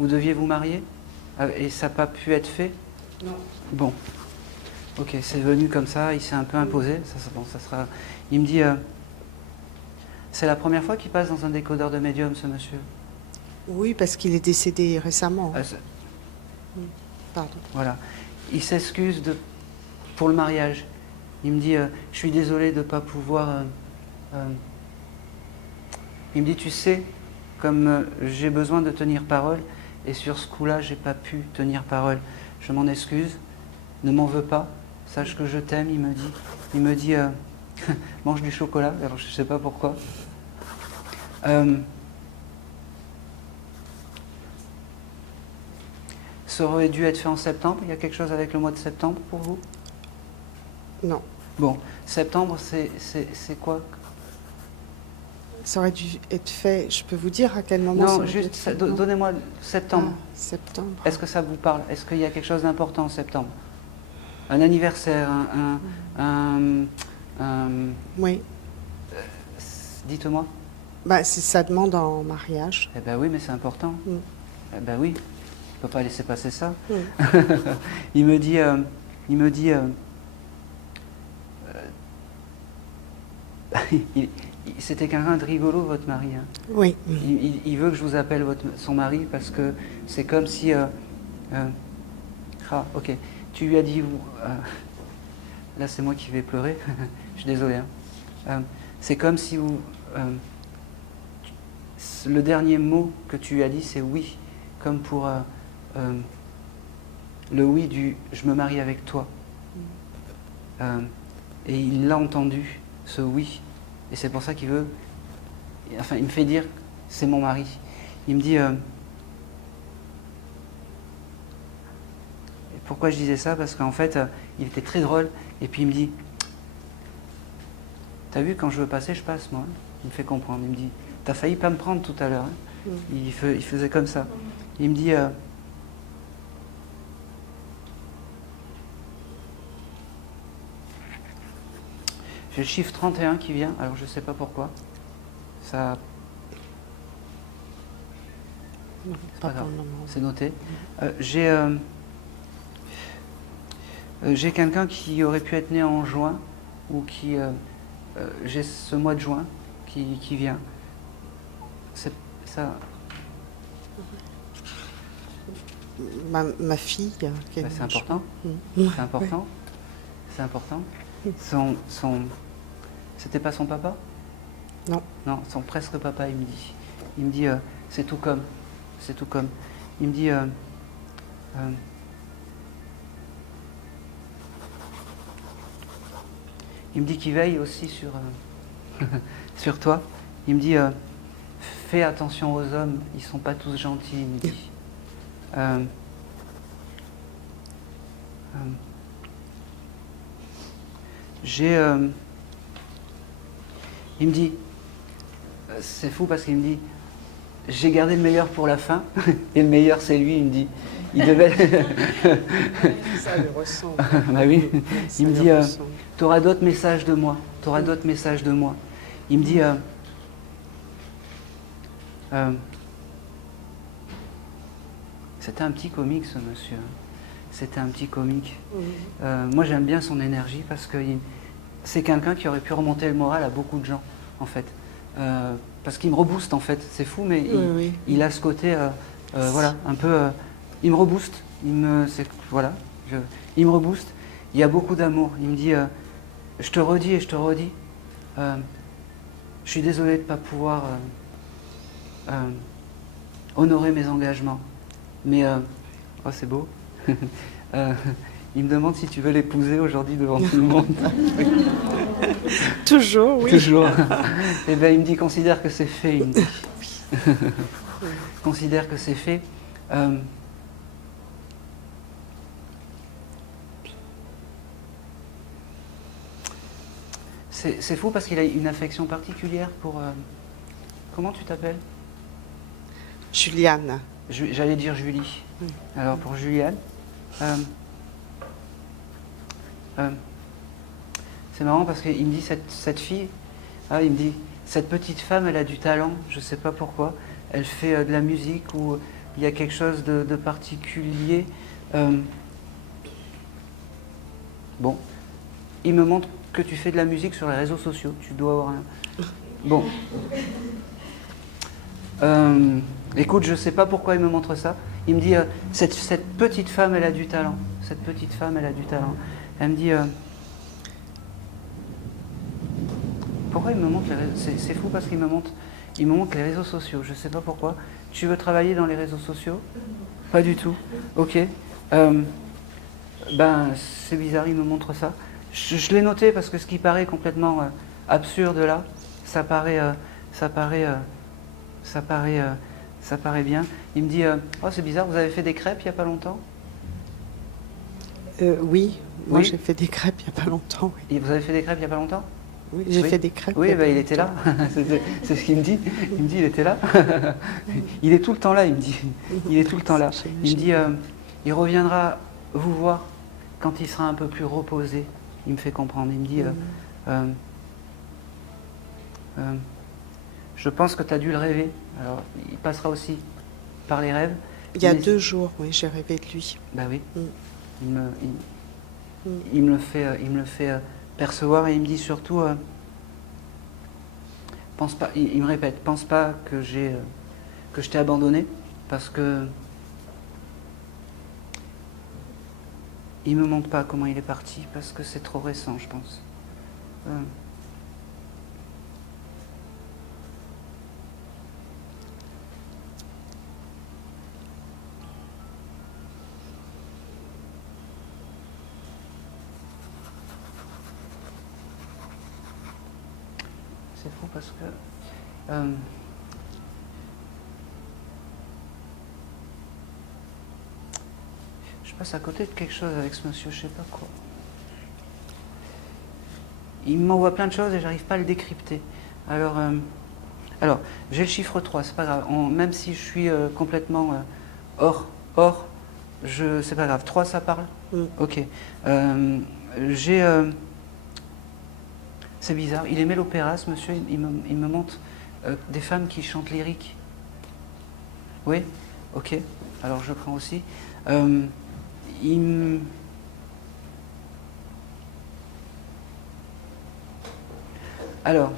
vous deviez vous marier et ça n'a pas pu être fait? Non. Bon, ok, c'est venu comme ça, il s'est un peu imposé, bon, ça sera... Il me dit, c'est la première fois qu'il passe dans un décodeur de médium, ce monsieur? Oui, parce qu'il est décédé récemment. Pardon. Voilà, il s'excuse pour le mariage. Il me dit, je suis désolé de ne pas pouvoir... il me dit, tu sais, comme j'ai besoin de tenir parole, et sur ce coup-là, j'ai pas pu tenir parole. Je m'en excuse, ne m'en veux pas, sache que je t'aime, il me dit. Il me dit, mange du chocolat, alors je sais pas pourquoi. Ça aurait dû être fait en septembre, il y a quelque chose avec le mois de septembre pour vous? Non. Bon, septembre, c'est quoi? Ça aurait dû être fait, je peux vous dire à quel moment ça Non, aurait dû juste, être fait, non donnez-moi septembre. Ah, septembre. Est-ce que ça vous parle? Est-ce qu'il y a quelque chose d'important en septembre? Un anniversaire, Oui. dites-moi. Bah, c'est sa demande en mariage. Eh ben oui, mais c'est important. Mm. Eh ben oui, on peut pas laisser passer ça. Mm. Il me dit, c'était quelqu'un de rigolo, votre mari. Hein. Oui. Il veut que je vous appelle son mari parce que c'est comme si... ah, ok. Tu lui as dit... là, c'est moi qui vais pleurer. Je suis désolé. Hein. C'est comme si vous... le dernier mot que tu lui as dit, c'est oui. Comme pour le oui du « je me marie avec toi ». Et il l'a entendu, ce oui. Et c'est pour ça qu'il veut... Enfin, il me fait dire « c'est mon mari ». Il me dit... et pourquoi je disais ça? Parce qu'en fait, il était très drôle. Et puis il me dit... T'as vu, quand je veux passer, je passe, moi. Il me fait comprendre. Il me dit... T'as failli pas me prendre tout à l'heure. Hein. Il faisait comme ça. Il me dit... j'ai le chiffre 31 qui vient, alors je ne sais pas pourquoi. Ça... C'est pas grave, c'est noté. J'ai quelqu'un qui aurait pu être né en juin, ou qui... j'ai ce mois de juin qui vient. C'est ça... Ma fille. Bah, c'est important. C'est important. C'est important. C'était pas son papa? Non. Non, son presque papa, il me dit. Il me dit, c'est tout comme. C'est tout comme. Il me dit, il me dit qu'il veille aussi sur, sur toi. Il me dit, fais attention aux hommes, ils sont pas tous gentils, il me dit. Il me dit, c'est fou parce qu'il me dit, j'ai gardé le meilleur pour la fin, et le meilleur c'est lui, il me dit. Il devait... Ça le ressemble. Bah oui. Ça Il me le dit, ressemble. tu auras d'autres messages de moi. Tu auras d'autres messages de moi. Il me dit, c'était un petit comique ce monsieur. C'était un petit comique. Moi j'aime bien son énergie parce que c'est quelqu'un qui aurait pu remonter le moral à beaucoup de gens en fait. Parce qu'il me rebooste en fait. C'est fou mais il a ce côté, voilà, un peu... il me rebooste. Il me rebooste. Il y a beaucoup d'amour. Il me dit, je te redis et je te redis, je suis désolé de ne pas pouvoir honorer mes engagements. Mais, oh c'est beau. Il me demande si tu veux l'épouser aujourd'hui devant tout le monde. Toujours, oui. Toujours. Et bien il me dit, considère que c'est fait. Il me dit. Considère que c'est fait. C'est fou parce qu'il a une affection particulière pour... comment tu t'appelles? Juliane. J'allais dire Julie. Alors pour Juliane, c'est marrant parce qu'il me dit cette fille, il me dit cette petite femme, elle a du talent, je ne sais pas pourquoi, elle fait de la musique ou il y a quelque chose de particulier. Bon, il me montre que tu fais de la musique sur les réseaux sociaux, tu dois avoir un... Bon. Écoute, je ne sais pas pourquoi il me montre ça. Il me dit, cette petite femme, elle a du talent. Cette petite femme, elle a du talent. Elle me dit, pourquoi il me montre les réseaux... C'est fou parce qu'il me montre les réseaux sociaux. Je ne sais pas pourquoi. Tu veux travailler dans les réseaux sociaux? Pas du tout. Ok. Ben, c'est bizarre, il me montre ça. Je l'ai noté parce que ce qui paraît complètement absurde là, ça paraît bien. Il me dit, oh c'est bizarre, vous avez fait des crêpes il n'y a pas longtemps? Oui, moi Oui. j'ai fait des crêpes il n'y a pas longtemps. Oui, Et vous avez fait des crêpes il n'y a pas longtemps? oui j'ai fait des crêpes. Oui, il y a bah, pas il était là. longtemps. C'est ce qu'il me dit. Il me dit, il était là. Il est tout le temps là, il me dit. Il est tout le temps là. Il me dit, il reviendra vous voir quand il sera un peu plus reposé. Il me fait comprendre. Il me dit, je pense que tu as dû le rêver. Alors, il passera aussi par les rêves. Il y a Mais- 2 jours, oui, j'ai rêvé de lui. Bah oui. Mm. Il me le fait percevoir et il me dit surtout, pense pas, il me répète, pense pas que je t'ai abandonné parce que il me montre pas comment il est parti parce que c'est trop récent, je pense. C'est fou parce que je passe à côté de quelque chose avec ce monsieur, je sais pas quoi. Il m'envoie plein de choses et j'arrive pas à le décrypter. Alors j'ai le chiffre 3, c'est pas grave. Même si je suis complètement hors, c'est pas grave. 3, ça parle? Ok. C'est bizarre. Il aimait l'opéra, ce monsieur. Il me montre des femmes qui chantent lyrique. Oui? Ok. Alors je prends aussi. Alors,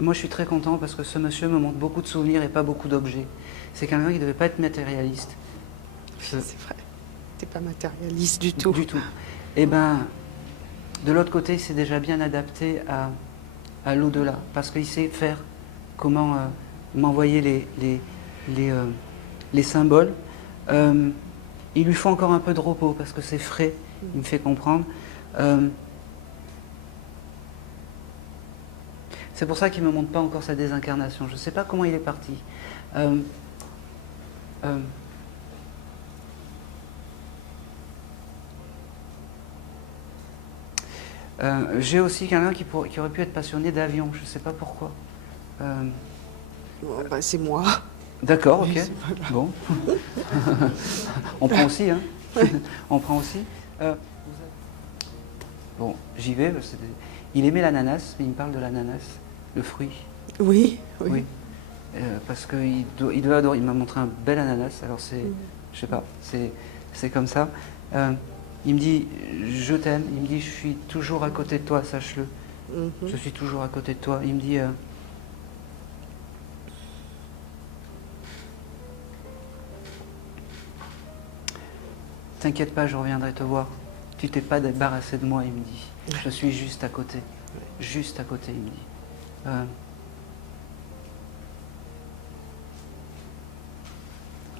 moi je suis très content parce que ce monsieur me montre beaucoup de souvenirs et pas beaucoup d'objets. C'est quelqu'un qui ne devait pas être matérialiste. C'est vrai. T'es pas matérialiste du tout. Du tout. Et ben, de l'autre côté, il s'est déjà bien adapté à l'au-delà parce qu'il sait faire comment m'envoyer les symboles. Il lui faut encore un peu de repos parce que c'est frais, il me fait comprendre. C'est pour ça qu'il ne me montre pas encore sa désincarnation. Je ne sais pas comment il est parti. J'ai aussi quelqu'un qui aurait pu être passionné d'avion. Je ne sais pas pourquoi. Bon, bah, c'est moi. D'accord, ok. Oui, c'est pas grave. Bon. On prend aussi, hein. On prend aussi. Bon, j'y vais. Il aimait l'ananas, mais il me parle de l'ananas, le fruit. Oui, oui. Oui. Parce qu'il doit adorer. Il m'a montré un bel ananas. Alors c'est, je sais pas, c'est comme ça. Il me dit, je t'aime. Il me dit, je suis toujours à côté de toi, sache-le. Je suis toujours à côté de toi. Il me dit, t'inquiète pas, je reviendrai te voir. Tu t'es pas débarrassé de moi, il me dit. Je suis juste à côté. Juste à côté, il me dit.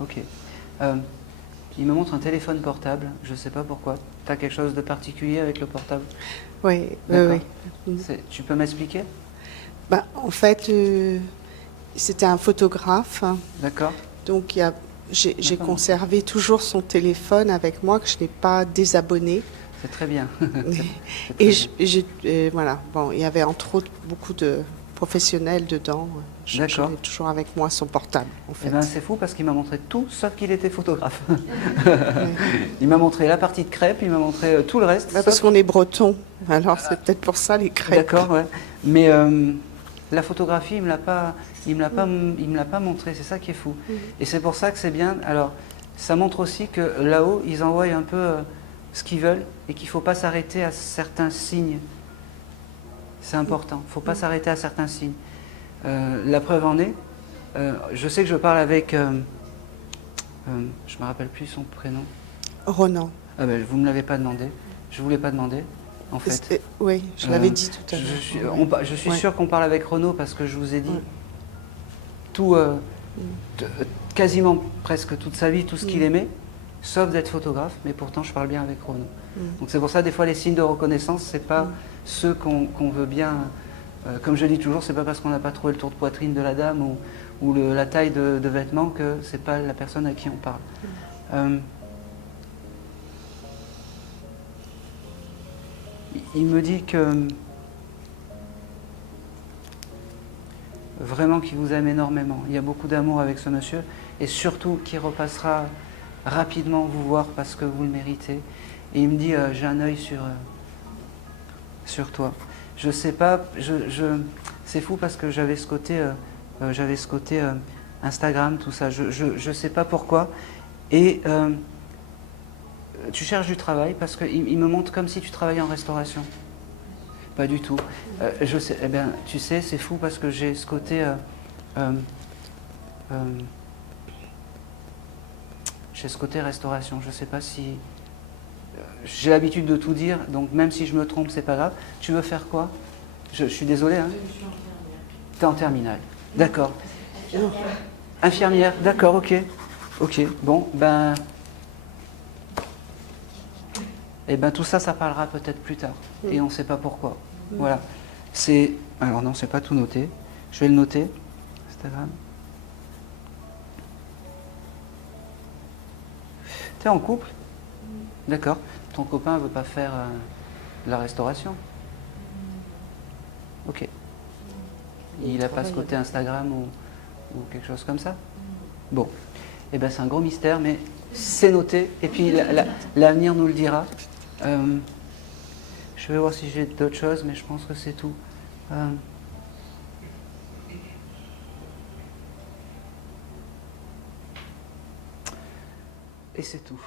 Ok. Il me montre un téléphone portable. Je sais pas pourquoi. Tu as quelque chose de particulier avec le portable? Oui, D'accord. oui. Tu peux m'expliquer? Bah, en fait, c'était un photographe. D'accord. Donc, j'ai D'accord. conservé toujours son téléphone avec moi, que je n'ai pas désabonné. C'est très bien. Voilà. Bon, il y avait entre autres beaucoup de professionnels dedans. D'accord. J'avais toujours avec moi son portable, en fait. Eh ben, c'est fou parce qu'il m'a montré tout sauf qu'il était photographe. Il m'a montré la partie de crêpes, il m'a montré tout le reste. Parce qu'on est breton, alors c'est peut-être pour ça les crêpes. D'accord, ouais. Mais la photographie, il me l'a pas montré. C'est ça qui est fou. Et c'est pour ça que c'est bien. Alors, ça montre aussi que là-haut, ils envoient un peu ce qu'ils veulent et qu'il ne faut pas s'arrêter à certains signes. C'est important. Il ne faut pas s'arrêter à certains signes. La preuve en est, je sais que je parle avec, je ne me rappelle plus son prénom. Ronan. Ah ben, vous ne me l'avez pas demandé. Je ne vous l'ai pas demandé, en fait. Oui, je l'avais dit tout à l'heure. Je suis sûr qu'on parle avec Renaud parce que je vous ai dit tout, quasiment presque toute sa vie, tout ce qu'il aimait, sauf d'être photographe, mais pourtant je parle bien avec Renaud. Donc c'est pour ça, des fois, les signes de reconnaissance, c'est pas ceux qu'on veut bien. Comme je dis toujours, c'est pas parce qu'on n'a pas trouvé le tour de poitrine de la dame ou la taille de vêtements que c'est pas la personne à qui on parle. Il me dit que vraiment qu'il vous aime énormément. Il y a beaucoup d'amour avec ce monsieur et surtout qu'il repassera rapidement vous voir parce que vous le méritez. Et il me dit j'ai un œil sur toi. Je sais pas, c'est fou parce que j'avais ce côté Instagram, tout ça. Je sais pas pourquoi. Et tu cherches du travail parce qu'il me montre comme si tu travaillais en restauration. Pas du tout. Je sais, eh bien, tu sais, c'est fou parce que j'ai ce côté. J'ai ce côté restauration. Je sais pas si. J'ai l'habitude de tout dire, donc même si je me trompe, c'est pas grave. Tu veux faire quoi? Je suis désolé, hein. T'es en terminale. D'accord. Infirmière, d'accord, ok. Ok, bon, ben. Eh ben tout ça, ça parlera peut-être plus tard. Et on ne sait pas pourquoi. Voilà. C'est. Alors non, c'est pas tout noté. Je vais le noter. Instagram. T'es en couple? D'accord. Ton copain ne veut pas faire de la restauration? Ok. Il n'a pas ce côté Instagram ou quelque chose comme ça? Bon. Eh bien, c'est un gros mystère, mais c'est noté. Et puis, l'avenir nous le dira. Je vais voir si j'ai d'autres choses, mais je pense que c'est tout. Et c'est tout.